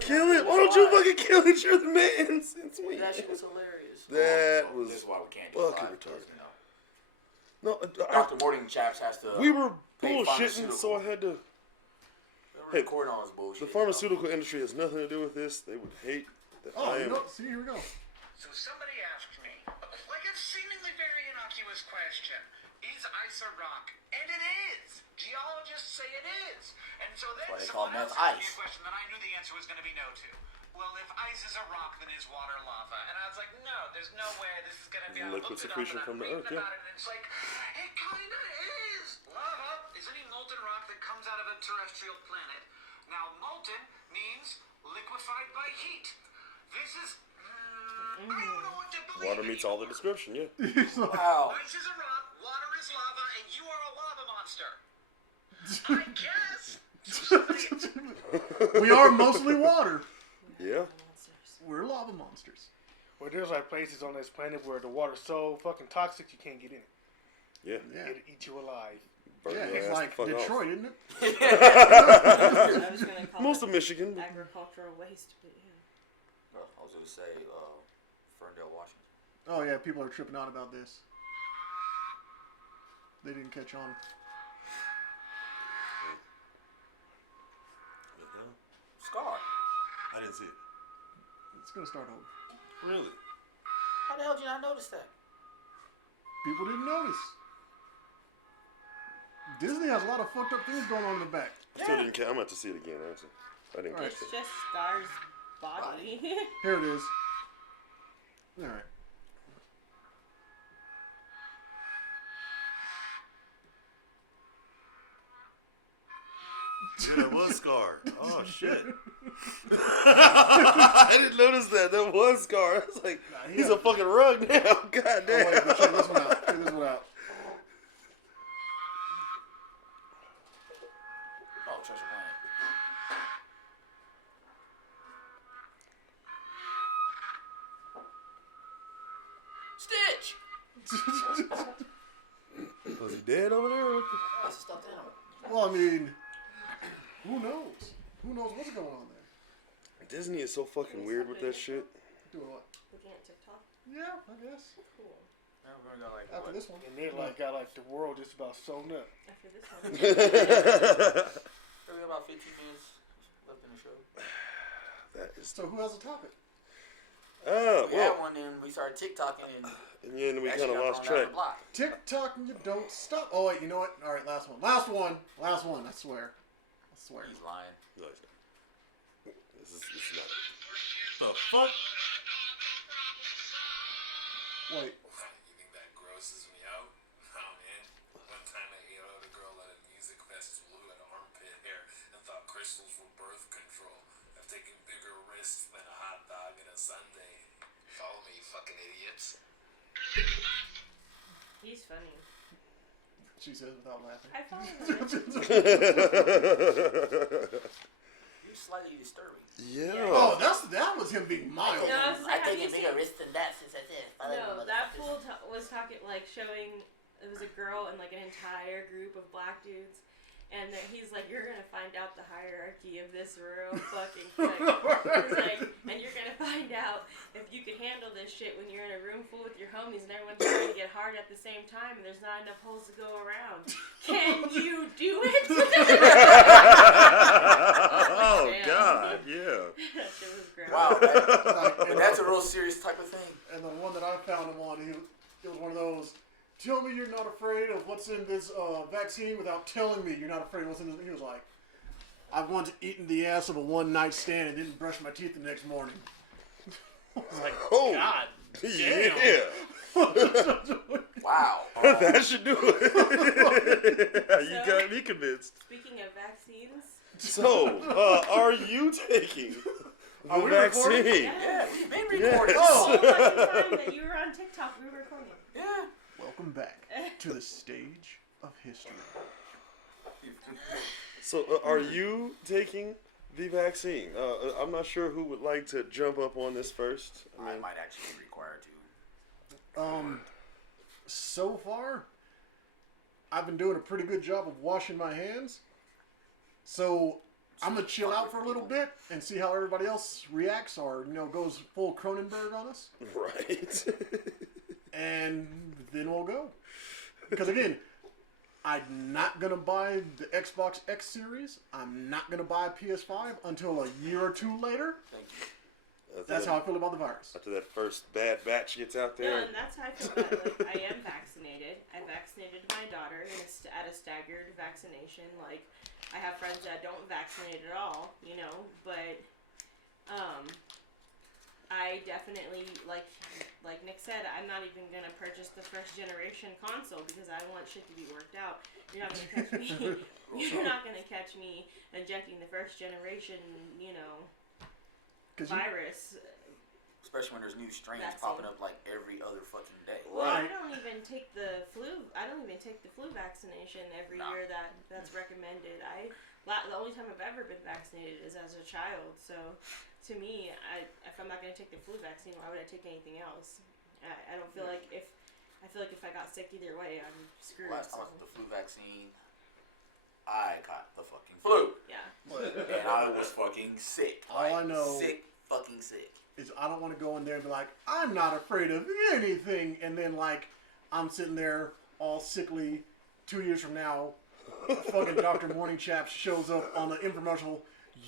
Kill it. Why don't you fucking kill it? You're the man. Since when? That shit was hilarious. That Well, was this is why we can't do fucking live, retarded. you know. No, Dr. Morning Chaps has to. we were pay bullshitting, so I had to. We're recording all this bullshit. The pharmaceutical industry has nothing to do with this. They would hate that Oh, I you am. know, see, here we go. So somebody asked me, like a seemingly very innocuous question, is ice a rock? And it is. Geologists say it is. And so then That's why they call someone meth else asked me ice. a question that I knew the answer was going to be no to. Well, if ice is a rock, then is water lava? And I was like, no, there's no way this is going to be. I Liquid looked it up secretion and I'm from the reading earth, yeah. about it, and it's like, it kind of is. Lava is any molten rock that comes out of a terrestrial planet. Now, molten means liquefied by heat. This is. I don't know what to believe. Water meets all the description, yeah. Wow. Ice is a rock, water is lava, and you are a lava monster. I guess. We are mostly water. Yeah. We're lava monsters. Well, there's like places on this planet where the water's so fucking toxic you can't get in it. Yeah. Yeah, It'll eat you alive. Burn yeah, your it's ass like the fuck off. Detroit, isn't it? I was gonna call Most it of Michigan. agricultural waste, but yeah. I was going to say Ferndale, Washington. Oh yeah, people are tripping out about this. They didn't catch on. Scar. I didn't see it. It's gonna start over. Really? How the hell did you not notice that? People didn't notice. Disney has a lot of fucked up things going on in the back. Still didn't catch. I'm about to see it again, actually. I didn't Alright. catch It's that. just Scar's body. Here it is. All right. Yeah, that was Scar. Oh, shit. I didn't notice that. That was Scar. I was like, Nah, he's a fucking rug now. God Oh, damn. wait, but check this one out. Check this one out. Oh, Treasure Planet. Stitch! Was he dead over there? That's a stuffed animal. Well, I mean, who knows? Who knows what's going on there? Disney is so fucking weird with that shit. Doing what? Looking at TikTok. Yeah, I guess. Cool. Yeah, we're gonna go like After what? this one. And they like got like the world just about sewn up. After this one. We got about 15 minutes left in the show. That is. So who has a topic? Oh, We had well. one, and we started TikToking, and And then we that kind shit of got lost thrown down track. the block. TikTok and you don't stop. Oh wait, you know what? All right, last one. I swear. He's lying. No, it's not. This is not. The fuck? Wait. You think that grosses me out? Oh man. One time I ate out a girl at a music festival who had armpit hair and thought crystals were birth control. I've taken bigger risks than a hot dog and a sundae. Follow me, you fucking idiots. He's funny. She says without laughing. I follow him. You're slightly disturbing. Yeah. Oh, that was him being mild. No, I was like, have you taken seen- bigger risks than that since I said. No, that fool was talking, like, showing, it was a girl and, like, an entire group of black dudes, and that he's like, you're gonna find out the hierarchy of this real fucking quick. He's like, and you're gonna find out if you can handle this shit when you're in a room full with your homies and everyone's trying to get hard at the same time and there's not enough holes to go around. Can you do it? Oh, Damn. God, yeah. That shit was great. Wow, And that's a real serious type of thing. And the one that I found him on, it was one of those. Tell me you're not afraid of what's in this vaccine without telling me you're not afraid of what's in this. He was like, I once eaten the ass of a one-night stand and didn't brush my teeth the next morning. I was like, Oh, God yeah. Wow. That should do it. You got me convinced. Speaking of vaccines, So, are you taking the Are we recording? vaccine? Yeah, we've been Yes. recording. the whole fucking time that you were on TikTok, we were recording. Yeah. welcome back to the stage of history. So, are you taking the vaccine? I'm not sure who would like to jump up on this first. I might actually be required to. So far, I've been doing a pretty good job of washing my hands. So I'm gonna chill out for a little bit and see how everybody else reacts, or goes full Cronenberg on us, Right. and then we'll go. Because again, I'm not gonna buy the Xbox X Series. I'm not gonna buy a PS5 until a year or two later. Thank you. That's how I feel about the virus. After that first bad batch gets out No, there. and that's how I feel about it. Like, I am vaccinated. I vaccinated my daughter at a staggered vaccination. Like, I have friends that don't vaccinate at all, but I definitely, like Nick said, I'm not even going to purchase the first generation console because I want shit to be worked out. You're not going to catch me. You're not going to catch me injecting the first generation, virus. Especially when there's new strains Vaccine. popping up like every other fucking day. Well, I Right. don't even take the flu. I don't even take the flu vaccination every year that's recommended. The only time I've ever been vaccinated is as a child. So, to me, if I'm not going to take the flu vaccine, why would I take anything else? I don't feel like if I got sick either way, I'm screwed. Last time I So, took the flu vaccine, I got the fucking flu. yeah. And I was fucking sick. All I know- Fucking sick. Is I don't want to go in there and be like, I'm not afraid of anything, and then I'm sitting there all sickly 2 years from now, fucking Dr. Morning Chap shows up on the infomercial,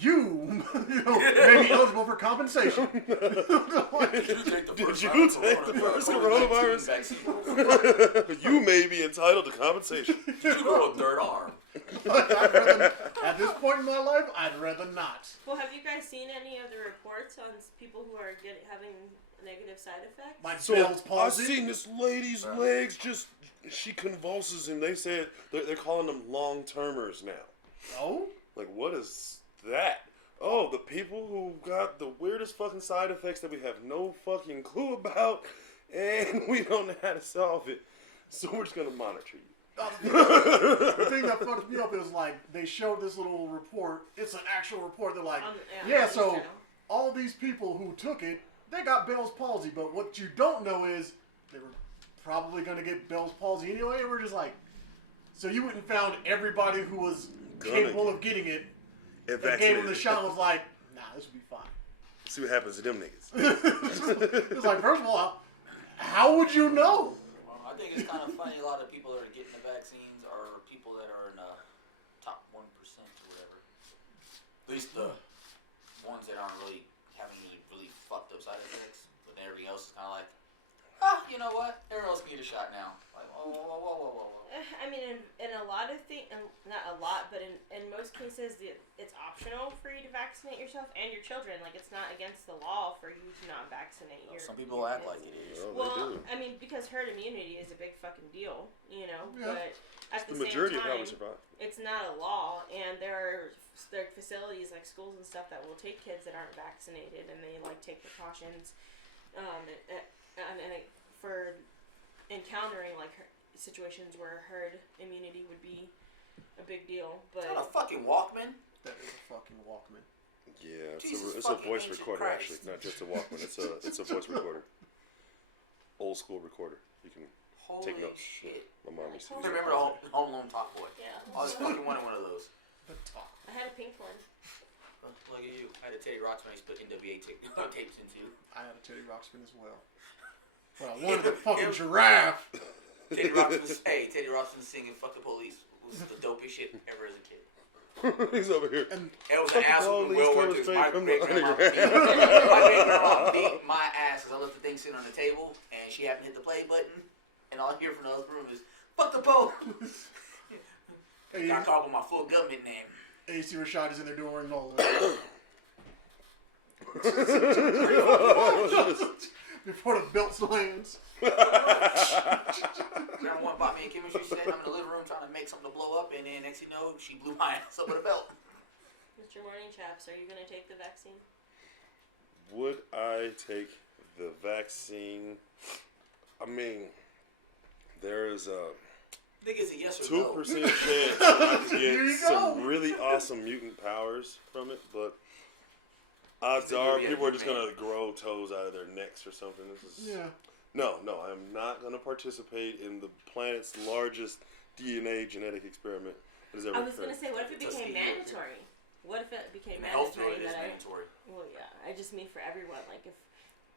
you may be eligible for compensation. Did you take the Did you take the first coronavirus? vaccine? You may be entitled to compensation. Did you grow a third arm? At this point in my life, I'd rather not. Well, have you guys seen any of the reports on people who are having negative side effects? My So Bell's I've palsy. seen this lady's legs she convulses, and they said they're calling them long-termers now. Oh? Like, what is that? Oh, the people who got the weirdest fucking side effects that we have no fucking clue about, and we don't know how to solve it. So we're just gonna monitor you. The thing that fucked me up is they showed this little report. It's an actual report. They're like, yeah, so channel. all these people who took it, they got Bell's palsy. But what you don't know is they were probably going to get Bell's palsy anyway. And we're just like, so you went and found everybody who was capable of getting it and gave them the shot and was like, nah, this will be fine. See what happens to them niggas. It's like, first of all, how would you know? I think it's kind of funny. A lot of people that are getting the vaccines are people that are in the top 1% or whatever. At least the ones that aren't really having any really fucked up side effects. But then everything else is kind of like, you know what? Everyone else can get a shot now. Like, whoa. I mean, in a lot of things, not a lot, but in most cases, it's optional for you to vaccinate yourself and your children. Like, it's not against the law for you to not vaccinate your Some people act like it is. Well, I mean, because herd immunity is a big fucking deal, you know. Yeah. But at the majority same of how we time, survive. it's not a law, and there are facilities like schools and stuff that will take kids that aren't vaccinated, and they like take precautions, for encountering like situations where herd immunity would be a big deal. But Is that a fucking Walkman? That is a fucking Walkman. Yeah, Jesus it's a voice fucking recorder Christ. actually, not just a Walkman. It's a voice recorder. Old school recorder. You can Holy take notes. shit. My mom used to I use remember the Home Alone Talk Boy. yeah, I was fucking wanted one of those. The talk. I had a pink one. Look at you. I had a Teddy Ruxpin I put NWA tapes into. I had a Teddy Ruxpin as well. But I wanted a fucking giraffe. Teddy Ruxpin singing "Fuck the Police" was the dopest shit ever as a kid. He's over here. And It was Fuck an the asshole in police, World War tell II. us My straight from great the grandma underground. beat my ass because I left the thing sitting on the table and she happened to hit the play button, and all I hear from the other room is "Fuck the police." hey, I called with my full government name. AC Rashad is in there doing all that. Before the belt lands. Grandma one bought me a chemistry set. I'm in the living room trying to make something to blow up, and then next thing you know, she blew my ass up with a belt. Mr. Morning Chaps, are you gonna take the vaccine? Would I take the vaccine? I mean, there is a I think it's a yes or no. 2% chance I There you get some go. really awesome mutant powers from it, but odds are people are just gonna grow toes out of their necks or something. This is Yeah. No, I'm not gonna participate in the planet's largest DNA genetic experiment that has ever I was gonna occurred. say, what if it became Tuskegee. mandatory? What if it became Healthcare mandatory is that mandatory. Well, yeah, I just mean for everyone. Like if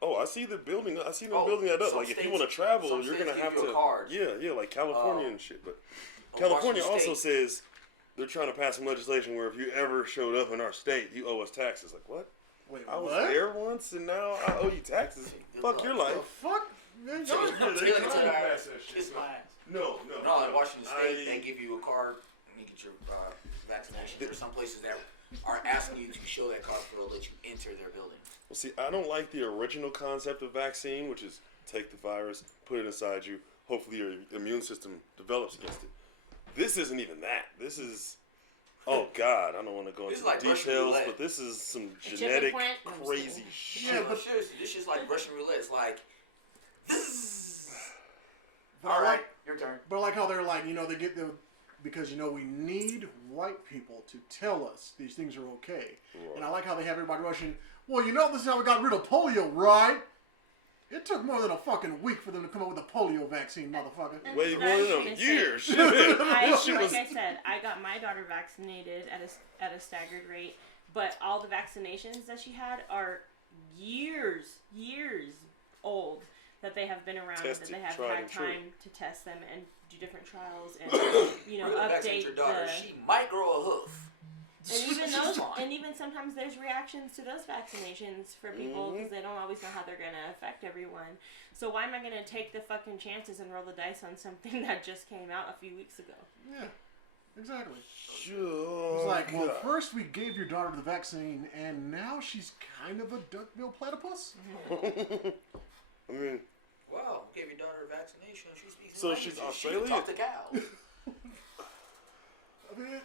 Oh, I see the building. I see them Oh, building that up. some Like if you states- want to travel, some you're states gonna have give you to. a card. Yeah, like California and shit. But Oh, California Washington also State. says they're trying to pass some legislation where if you ever showed up in our state, you owe us taxes. Like what? Wait, I was what? there once and now I owe you taxes. Fuck your What the life. fuck? Man, So, y'all- I'm telling you, trying to pass that shit, kiss bro. my ass. No. No, in Washington State, I- they give you a card and you get your vaccination. There are some places that are asking you to show that card for to let you enter their building. Well, see, I don't like the original concept of vaccine, which is take the virus, put it inside you. Hopefully, your immune system develops against it. This isn't even that. This is, oh God, I don't want to go This into is like the Russian details, roulette. but this is some chicken genetic plant? crazy Yeah, shit. but seriously, this is like Russian roulette. It's like, But I all right, like- your turn. But I like how they're like, they get the because we need white people to tell us these things are okay. Right. And I like how they have everybody rushing. Well, this is how we got rid of polio, right? It took more than a fucking week for them to come up with a polio vaccine, motherfucker. Wait, I was no, gonna say- years. Shit. like Shit was- I said, I got my daughter vaccinated at a staggered rate, but all the vaccinations that she had are years old that they have been around, Tested, that they have tried had and true. time to test them and do different trials and We're gonna vaccinate update your daughter. the. She might grow a hoof. And even She's those, fine. and even sometimes there's reactions to those vaccinations for people because they don't always know how they're gonna affect everyone. So why am I gonna take the fucking chances and roll the dice on something that just came out a few weeks ago? Yeah, exactly. Sure. It's like, well, first we gave your daughter the vaccine, and now she's kind of a duck-billed platypus? I mean, Wow, gave your daughter a vaccination. She speaks So languages. she's She can Australian? talk to cows. I mean,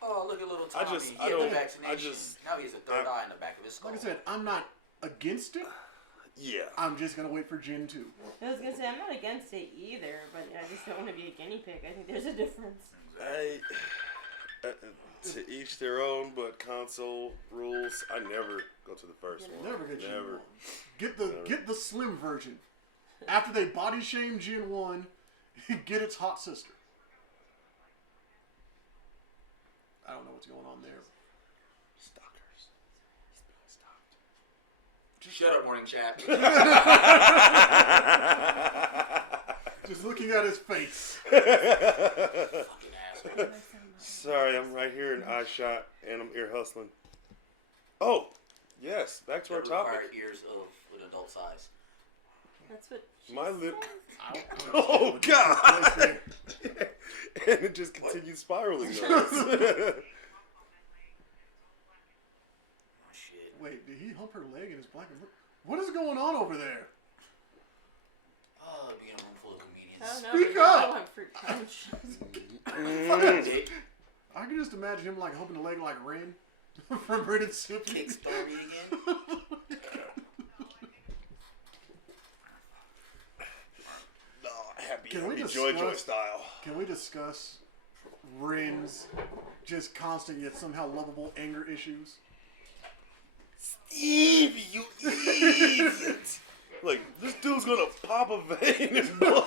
Oh, look at little I Tommy. just- He I had don't- the vaccination. I just- now he has a third eye in the back of his skull. like I said, I'm not against it. yeah. I'm just going to wait for Gen 2. I was gonna say I'm not against it either, but I just don't want to be a guinea pig. I think there's a difference. To each their own, but console rules. I never go to the first one. Never get you Never. one. Get the slim version. After they body shame Gen 1, get its hot sister. I don't know what's going on there. Stalkers. He's Shut up, morning chat. Just looking at his face. Fucking asshole. Sorry, I'm right here in eye shot and I'm ear hustling. Oh, yes. Back to our topic. Require ears of an adult size. That's what she My lip. said. Oh God! And it just continues spiraling. Though. Oh, shit. Wait, did he hump her leg in his black and blue? What is going on over there? Oh, being a room full of comedians. I don't know. Speak but I up. want fruit punch. Fucking dick. I can just imagine him like humping the leg like Ren from Ren and Stimpy. Kick story again. No, happy, Can we happy Joy discuss- style. Can we discuss Ren's just constant yet somehow lovable anger issues? Stevie, you idiot! Like, this dude's gonna pop a vein and blow,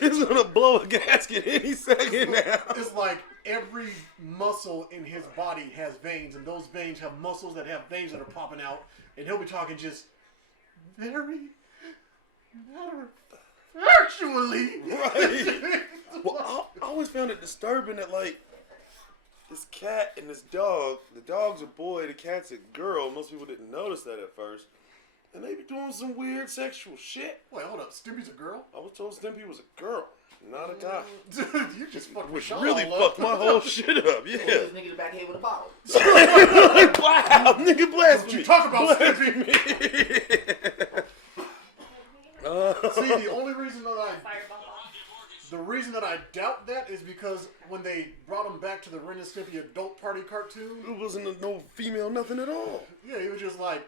he's gonna blow a gasket any second now. It's like every muscle in his body has veins, and those veins have muscles that have veins that are popping out, and he'll be talking just very matter actually. Right. Well, I always found it disturbing that, like, this cat and this dog, the dog's a boy, the cat's a girl. Most people didn't notice that at first. And they be doing some weird sexual shit. Wait, hold up. Stimpy's a girl? I was told Stimpy was a girl, not a guy. Dude, you just fucked Which Michelle really all up. fucked my whole shit up, This yeah. nigga the back head with a bottle. Wow, nigga blasphemy. What you talk about, Stimpy? See, the only reason that Fireball. the reason that I doubt that is because when they brought him back to the Ren and Stimpy adult party cartoon, It wasn't no female nothing at all. yeah, he was just like,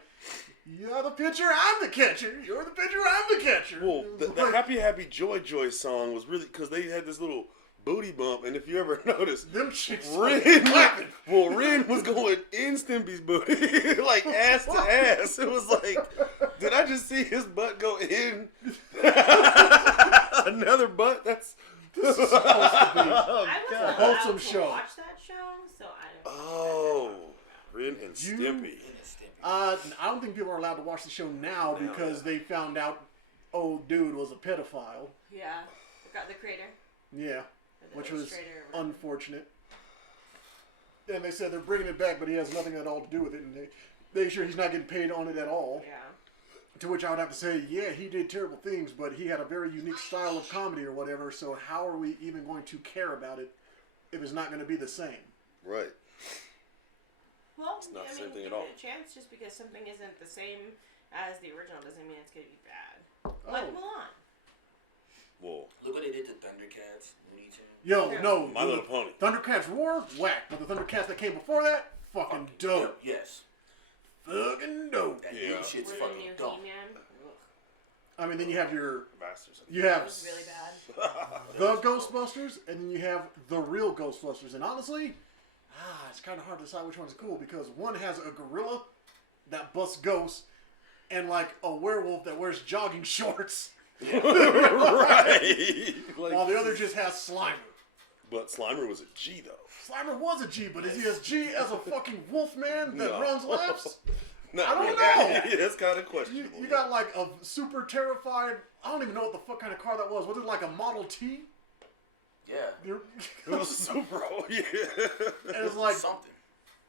"You're the pitcher, I'm the catcher. You're the pitcher, I'm the catcher." Well, It the was like, Happy Happy Joy Joy song was really, because they had this little booty bump, and if you ever noticed, them chicks Ren, clapping. well, Ren was going in Stimpy's booty, like ass to ass. It was like, did I just see his butt go in another butt? That's This is supposed to be. oh I god. wasn't Wholesome allowed to show. watch that show, so I don't. Oh, Ren and You- Stimpy. I don't think people are allowed to watch the show now because they found out old dude was a pedophile. Yeah, got the creator. Yeah, Or the which was illustrator or whatever. unfortunate. And they said they're bringing it back, but he has nothing at all to do with it, and they sure he's not getting paid on it at all. Yeah. To which I would have to say, yeah, he did terrible things, but he had a very unique style of comedy or whatever. So how are we even going to care about it if it's not going to be the same? Right. Well, not I the mean, same thing give at all. it a chance. Just because something isn't the same as the original doesn't mean it's gonna be bad. Oh. Like Mulan. Well, Look what they did to Thundercats, Looney Tunes. Yo, Yeah. no, My Little Pony. Thundercats Roar, whack. But the Thundercats that came before that, fucking dope. Yes. Fucking dope. That Yeah. new shit's Or the fucking new dumb. He-Man. I mean, then you have bastards. you That have was really bad. the Ghostbusters, and then you have the real Ghostbusters. And honestly, it's kind of hard to decide which one's cool because one has a gorilla that busts ghosts and like a werewolf that wears jogging shorts, Right. Like, while the other just has Slimer. but Slimer was a G though. Slimer was a G, but is he as G as a fucking wolf man that No. runs laps? Not I don't really. know. Yeah, that's kind of You, questionable. you got like a super terrified. I don't even know what the fuck kind of car that was. Was it like a Model T? Yeah. You're- It was super old, yeah. and it's like, Something.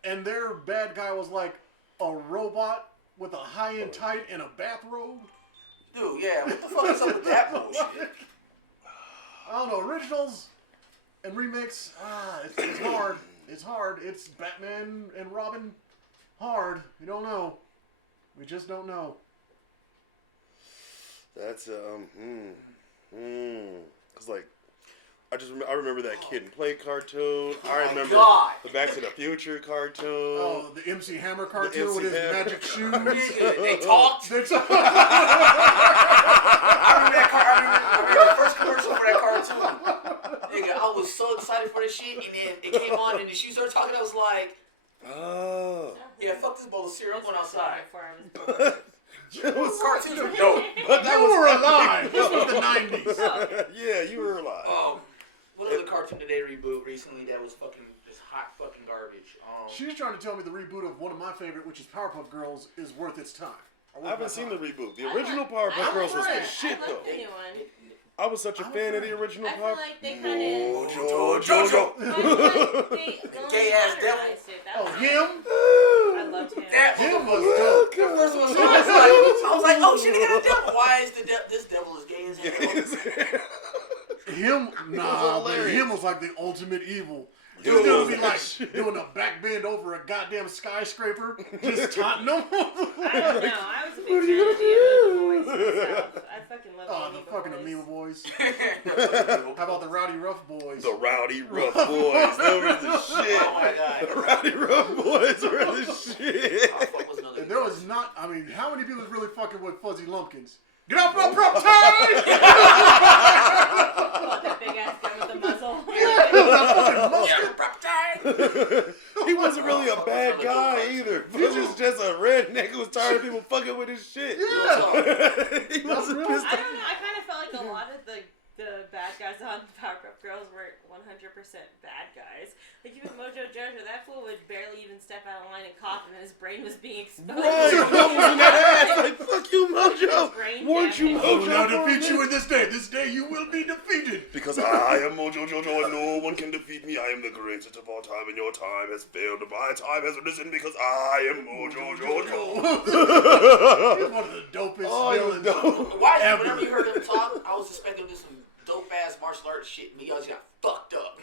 and their bad guy was like a robot with a high-end tight and a bathrobe. Dude, yeah, what the fuck is up with that bullshit? I don't know, originals and remakes. It's hard. It's hard. It's Batman and Robin. Hard. We don't know. We just don't know. That's cause like I remember that Kid and Play cartoon. I my remember God. the Back to the Future cartoon. Oh, the MC Hammer cartoon with his MC Hammer magic shoes. Nigga, they talked. That's- I remember that I remember the first commercial for that cartoon. Nigga, I was so excited for this shit, and then it came on, and the shoes started talking. I was like, Oh. yeah, fuck this bowl of cereal. I'm going That's outside. before I was born. Cartoons were dope. But that You was were alive. This was the 90s. Yeah, you were alive. What other cartoon did they reboot recently that was fucking just hot fucking garbage? She's trying to tell me the reboot of one of my favorite, which is Powerpuff Girls, is worth its time. I haven't seen the reboot. The original Powerpuff Girls was the shit, I though. like the new one. I was such a fan of the original I feel Powerpuff. like they kind of. Jojo. Gay ass devil. Oh, him? I loved him. Him was dope. I was like, oh shit, they got a devil. Why is this devil as gay as hell? Him, nah, but him was like the ultimate evil. He was gonna be like doing a back bend over a goddamn skyscraper, just taunting them. I don't know. I was a big fan of the Amoeba Boys myself. I fucking love Oh, the the fucking Boys. Amoeba Boys. How about the Rowdy Rough Boys? The Rowdy Rough Boys. They were the shit. Oh my god. The Rowdy Rough Boys were the shit. And there was not, I mean, how many people was really fucking with Fuzzy Lumpkins? Get off my prop time! Oh, that big ass guy with the muzzle. He wasn't really a bad guy either. He was just a redneck who was tired of people fucking with his shit. Yeah. He wasn't pissed I off. don't know. I kind of felt like a lot of the bad guys on Powerpuff Girls were 100% bad guys. Like even Mojo Jojo, that fool would barely even step out of line and cough, and his brain was being exposed. Right, that was in that ass. Like, fuck you, Mojo. Weren't you I will Mojo? now defeat you in this day. This day you will be defeated. Because I am Mojo Jojo and no one can defeat me. I am the greatest of all time and your time has failed. My time has risen because I am Mojo Jojo. He's one of the dopest villains. Why? Whenever you heard him talk, I was expecting to do some dope ass martial arts shit. Me, I just got fucked up.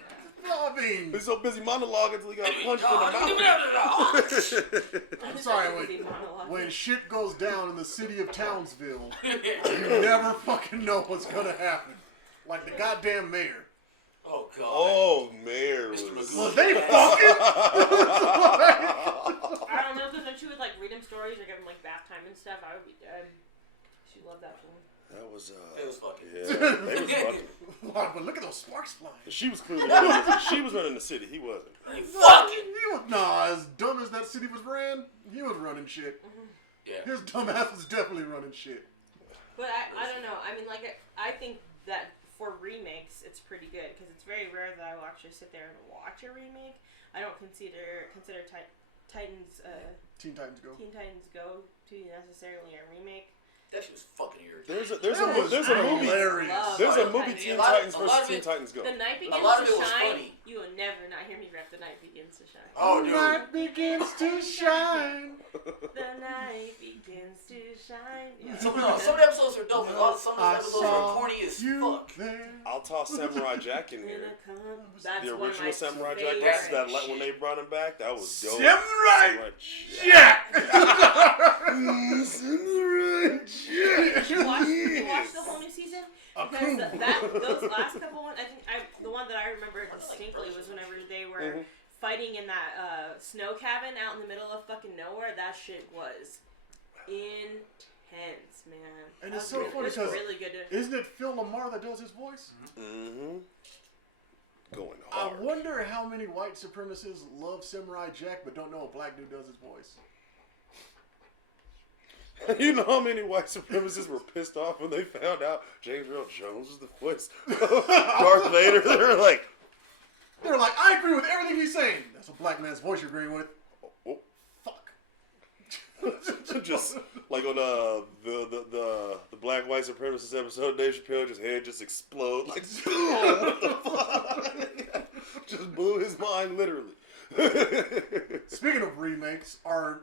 I mean, he's so busy monologuing until he got punched in the mouth. I'm sorry, when shit goes down in the city of Townsville, you never fucking know what's gonna happen. Like the goddamn mayor. Oh god. Oh, mayor was they fucking? I don't know, because when she would like read him stories or give him like bath time and stuff, I would be dead. She loved that fool. That was it was fucking. Yeah, they was fucking. Wow, but look at those sparks flying. She was clearly she was running the city. He wasn't. Nah, as dumb as that city was ran, he was running shit. Yeah. His dumb ass was definitely running shit. But I don't know. I mean, like I think that for remakes, it's pretty good because it's very rare that I will actually sit there and watch a remake. I don't consider Titans. Teen Titans Go. Teen Titans Go to be necessarily a remake. That shit was fucking irritating. There's a movie. There's a movie Teen Titans versus Teen Titans Go. The night begins to shine. You will never not hear me rap. The night begins to shine. Oh, the dude. night begins to shine. The night begins to shine. Yeah. Some of the episodes are dope, but some of the episodes are corny as fuck. I'll toss Samurai Jack in here. That's The one of original my Samurai Jack favorites. versus that when they brought him back, that was dope. Samurai Jack. Samurai Jack. You watched the whole new season? Because those last couple ones, I think the one that I remember distinctly was whenever they were fighting in that snow cabin out in the middle of fucking nowhere. That shit was intense, man. And it's so funny because really good isn't it Phil Lamar that does his voice? Mm-hmm. Going I hard. wonder how many white supremacists love Samurai Jack but don't know a black dude does his voice. You know how many white supremacists were pissed off when they found out James Earl Jones was the voice of Darth Vader? They were like, I agree with everything he's saying. That's a black man's voice you're agreeing with. oh. Fuck. Just like on the black white supremacist episode of Dave Chappelle, his head just explode like boom. What the fuck? Just blew his mind literally. Speaking of remakes,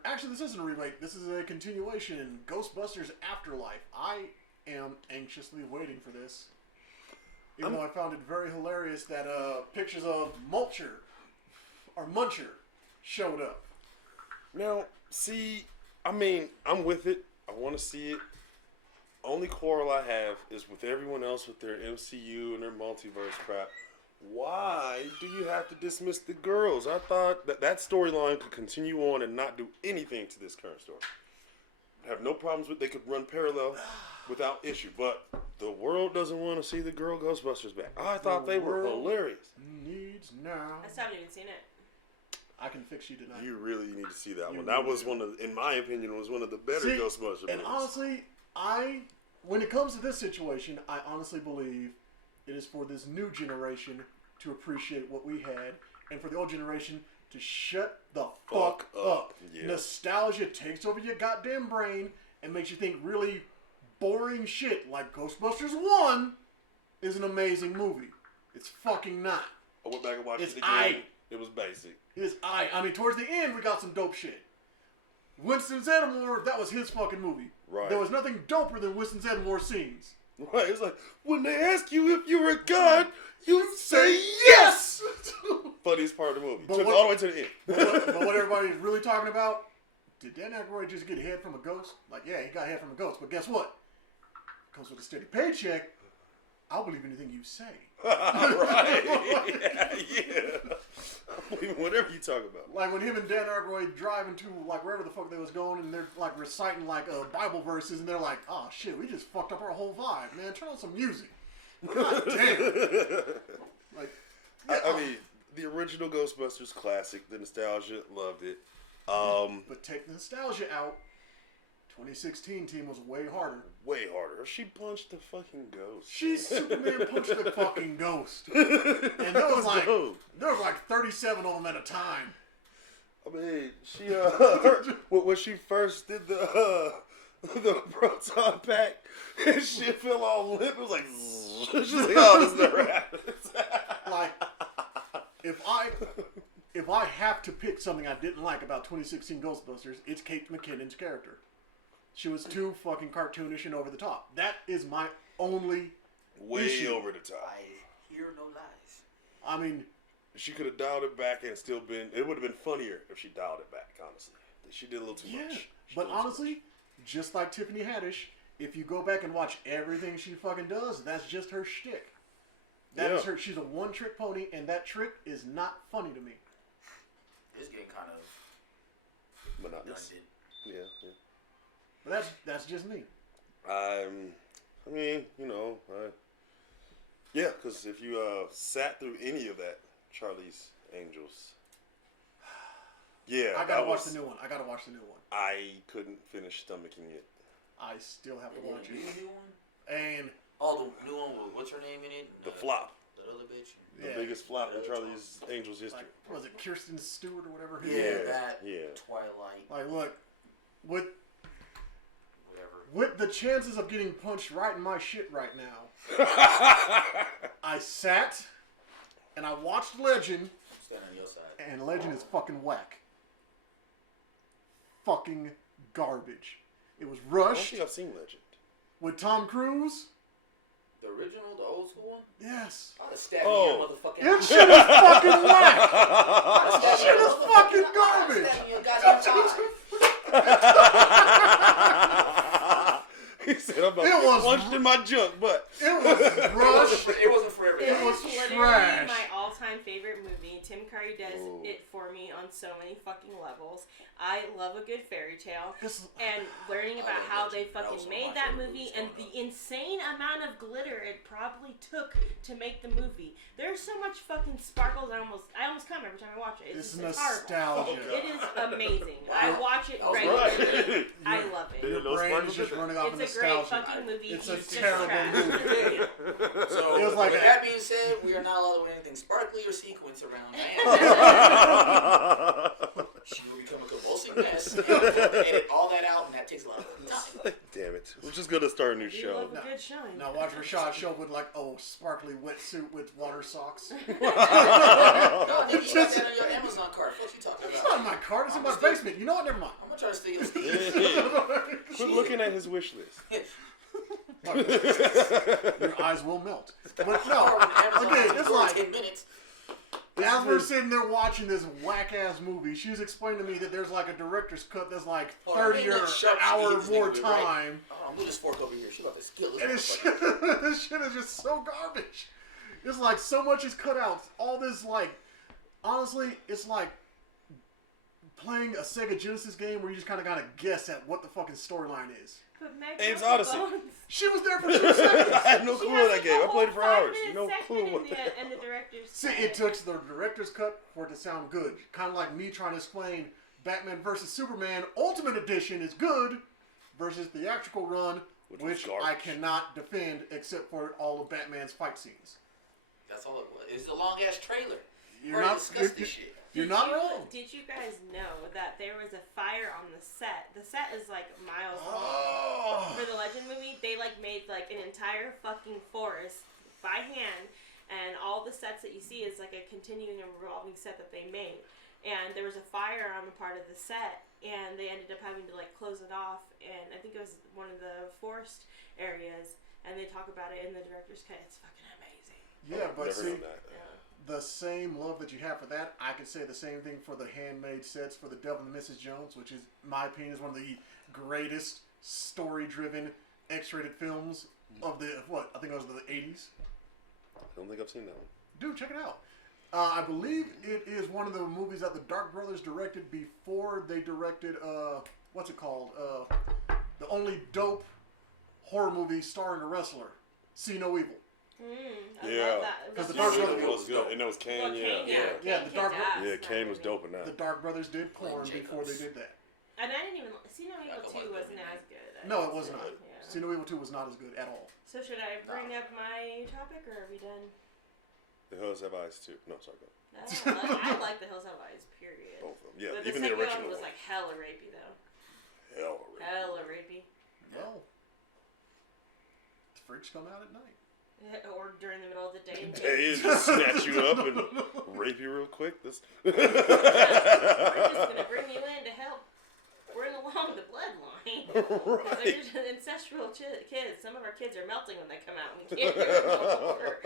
actually this isn't a remake. This is a continuation in Ghostbusters Afterlife. I am anxiously waiting for this. Even though I found it very hilarious that pictures of Muncher showed up. Now, see, I mean, I'm with it. I want to see it. Only quarrel I have is with everyone else with their MCU and their multiverse crap. Why do you have to dismiss the girls? I thought that storyline could continue on and not do anything to this current story. I have no problems with they could run parallel without issue, but the world doesn't want to see the girl Ghostbusters back. I thought they were hilarious. Needs now. I still haven't even seen it. I Can Fix You Tonight. You really need to see that You one. That really was do. one of, in my opinion, was one of the better See, Ghostbusters and movies. honestly, when it comes to this situation, I honestly believe it is for this new generation to appreciate what we had, and for the old generation to shut the fuck up. Yeah. Nostalgia takes over your goddamn brain and makes you think really boring shit like Ghostbusters 1 is an amazing movie. It's fucking not. I went back and watched It's it again. aight. It was basic. It's I mean, towards the end, we got some dope shit. Winston Zeddemore, that was his fucking movie. Right. There was nothing doper than Winston Zeddemore scenes. Right. It's like, when they ask you if you're a god, you say yes! Funniest part of the movie. But Took what- it all the way to the end. But what everybody's really talking about, did Dan Aykroyd just get head from a ghost? Like, yeah, he got head from a ghost. But guess what? Comes with a steady paycheck. I'll believe anything you say. Right. Yeah. I believe whatever you talk about. Like when him and Dan Aykroyd driving to like wherever the fuck they was going, and they're like reciting like Bible verses, and they're like, "Oh shit, we just fucked up our whole vibe, man. Turn on some music." God damn. Like, I mean, the original Ghostbusters classic, the nostalgia, loved it. but take the nostalgia out. 2016 team was way harder. Way harder. She punched the fucking ghost. Superman punched the fucking ghost, and there was like 37 of them at a time. I mean, she when she first did the proton pack, and shit fell all limp. It was like, she's like, oh, this never happens. Like, if I have to pick something I didn't like about 2016 Ghostbusters, it's Kate McKinnon's character. She was too fucking cartoonish and over the top. That is my only Way issue. over the top. I hear no lies. I mean, She could have dialed it back and still been. It would have been funnier if she dialed it back. Honestly, she did a little too much. But honestly, just like Tiffany Haddish, if you go back and watch everything she fucking does, that's just her shtick. That is her. She's a one-trick pony, and that trick is not funny to me. It's getting kind of monotonous. redundant. Yeah. But that's just me. I mean, yeah, because if you sat through any of that, Charlie's Angels, yeah, I gotta watch the new one. I couldn't finish stomaching it. I still have to watch The it. new one? And Oh, the new one with what's her name in it? The flop. The other bitch. The biggest flop in Charlie's Angels history. like, was it Kirsten Stewart or whatever? Her Yeah, name is? that. Yeah. Twilight. Like, look, with Whatever. the chances of getting punched right in my shit right now, I sat and I watched Legend, I'm standing on your side. and Legend is fucking whack. Fucking garbage. It was I don't rushed think I've seen Legend. with Tom Cruise. The original, the old school one? Yes. I'd have stabbed Oh. you, motherfucking. It shit is fucking whack. That shit is fucking garbage. Stabbing you in goddamn eye. He said, I'm about It to was- get punched in my junk, but It was rushed. It wasn't for everybody. It was literally trash. my all-time favorite movie. Tim Curry does it for me on so many fucking levels. I love a good fairy tale, and learning about how they fucking made that movie and the insane amount of glitter it probably took to make the movie. There's so much fucking sparkles. I almost come every time I watch it. It's horrible. nostalgia. It is amazing. I watch it That was regularly. right. I love it. Your brain is just running off of It's a great nostalgia. fucking movie. It's a He's just terrible trash. movie. So, It was like with a- that being said, we are not allowed to wear anything sparkly or sequins around. She will become a convulsing mess. And we'll edit all that out, and that takes a lot of time. damn it. We're just going to start a new You show. love a good showing. Now watch Rashad show up with like sparkly wetsuit with water socks. No, nigga, you got that on your Amazon card. What you talking It's about? not in my cart. It's in my basement. You know what? Never mind. I'm gonna try to steal your Steve. Quit looking at his wish list. Your eyes will melt. But no, again, it's like 10 minutes. as we're sitting there watching this whack ass movie, she's explaining to me that there's like a director's cut that's like 30 or an hour more time. I'm gonna just fork over here. She about to skill And this. this shit is just so garbage. It's like so much is cut out. All this like, honestly, it's like playing a Sega Genesis game where you just kind of gotta guess at what the fucking storyline is. But Meg Abe's broke Odyssey. bones. She was there for 2 seconds. I had no She clue has what I like gave. a I played it whole for hours. 5-minute No clue segment what in that. the director's See, cut. it took the director's cut for it to sound good. Kind of like me trying to explain Batman vs. Superman Ultimate Edition is good versus theatrical run, Which which was I garbage. cannot defend except for all of Batman's fight scenes. That's all it was. It was a long ass trailer. You're Already not- discussed this shit. You're not wrong. Did you guys know that there was a fire on the set? The set is like miles long. Oh. For the Legend movie, they like made like an entire fucking forest by hand, and all the sets that you see is like a continuing and revolving set that they made. And there was a fire on the part of the set, and they ended up having to like close it off. And I think it was one of the forest areas, and they talk about it in the director's cut. It's fucking amazing. Yeah, but Never see, known that. Yeah. the same love that you have for that, I could say the same thing for the handmade sets for The Devil and Mrs. Jones, which is, in my opinion, is one of the greatest story-driven X-rated films of the, I think it was the 80s. I don't think I've seen that one. Dude, check it out. I believe it is one of the movies that the Dark Brothers directed before they directed, what's it called? The only dope horror movie starring a wrestler, See No Evil. I Yeah. love that. Because the Yeah, Dark it Brothers, was good. And it was Kane, Well, Kane, yeah. Yeah, Kane the Dark kicked ass Yeah, in that Kane was movie. dope in that. the Dark Brothers did porn Jacobs. before they did that. And I didn't even see No Evil That 2 wasn't wasn't good. as good. I No, it would was say. not. Yeah. See No Evil 2 was not as good at all. So should I bring up my topic, or are we done? The Hills Have Eyes too. No, sorry, go. I like The Hills Have Eyes, period. Both of them. Yeah, But even the second original one was one. like hella rapey though. Hell, really. Hella rapey. Well, freaks come out at night. Or during the middle of the day. And They just snatch you up and rape you real quick. This. We're just gonna bring you in to help bring along the bloodline. Right. They're just ancestral kids. Some of our kids are melting when they come out. We can't do it no more.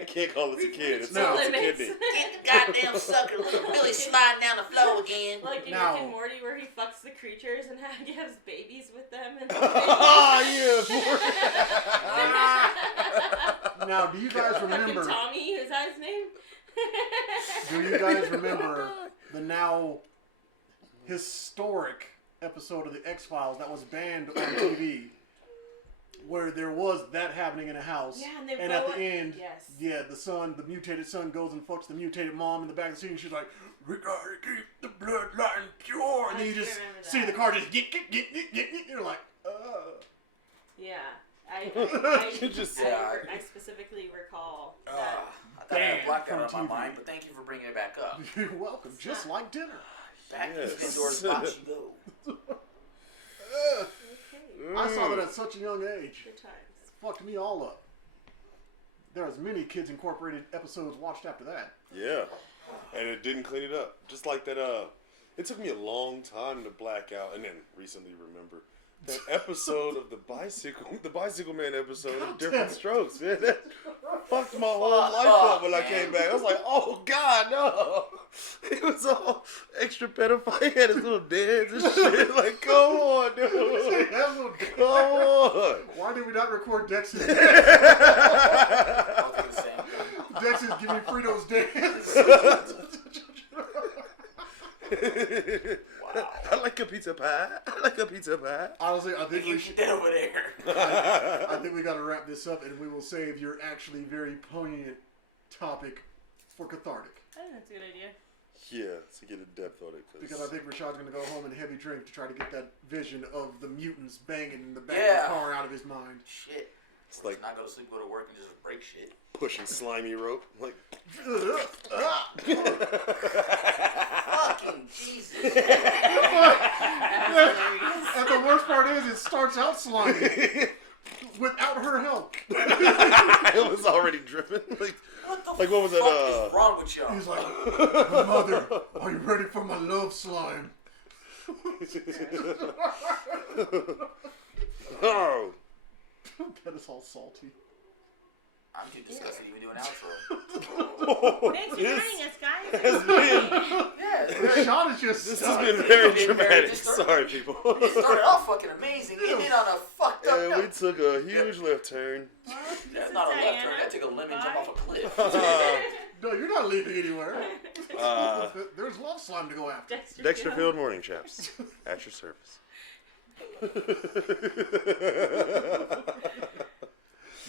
I can't call it a kid. It's, No. it's a Limits. kidney. Get the goddamn sucker. Look, Billy sliding down the floor again. Like in Now- Rick and Morty, where he fucks the creatures and he has babies with them. And Oh, yeah. Now, do you guys Fucking remember? Tommy, is that his name? Do you guys remember the now historic episode of the X-Files that was banned on TV, where there was that happening in a house, Yeah, and they at blow the up- end, yes. yeah, the mutated son goes and fucks the mutated mom in the back of the scene. She's like, "We gotta keep the bloodline pure," and I then you do just remember see that. the car just get. You're like, Yeah. I You just- I specifically recall that. I thought I had blocked that out of from my TV. mind, but thank you for bringing it back up. "You're welcome." Just like dinner. Back Yes. to Pandora's box you go. Okay. I saw that at such a young age. Good times. Fucked me all up. There was many Kids Incorporated episodes watched after that. Yeah, and it didn't clean it up. Just like that. It took me a long time to black out, and then recently remember that episode of the Bicycle Man episode of Different Strokes. Man, that fucked my whole life up when I came back. I was like, oh God, no! It was all extra pedophile. He had his little dance and shit. Like, come on, dude. Come on. Why did we not record Dex's Both do the same thing. Dex's Give Me Fritos dance? Wow. I like a pizza pie. I like a pizza pie. Honestly, I think we You should. did over there. I think we got to wrap this up, and we will save your actually very poignant topic for cathartic. I think that's a good idea. Yeah, to get a depth on it. Because I think Rashad's going to go home and heavy drink to try to get that vision of the mutants banging in the back of Yeah. the car out of his mind. Shit. It's like Not go to sleep, go to work, and just break shit. pushing slimy rope. Like, Fucking Jesus. And the worst part is, it starts out slimy without her help. it was already dripping. Like, What the Like, what was that, fuck is wrong with y'all? He's like, "Mother, are you ready for my love slime?" oh. That is all salty. I'm too disgusted to even do an outro. Thanks for joining us, guys. Yeah, Rashad is just This stuck. has been very Very dramatic. disturbing. Sorry, people. it started off fucking amazing, ended on a fucked up And we note. took a huge left turn. That's not a left turn, that took a lemon jump off a cliff. No, you're not leaving anywhere. There's love slime to go after. Dexterfield Morning Chaps. At your service.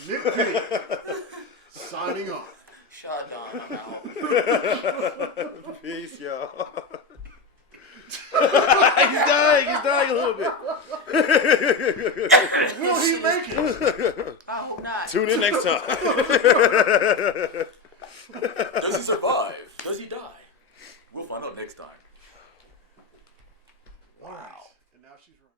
Nick Payne signing off. Shut down. I'm out. Peace, y'all. He's dying a little bit. Will he make it? I hope not. Tune in next time. Does he survive? Does he die? We'll find out next time.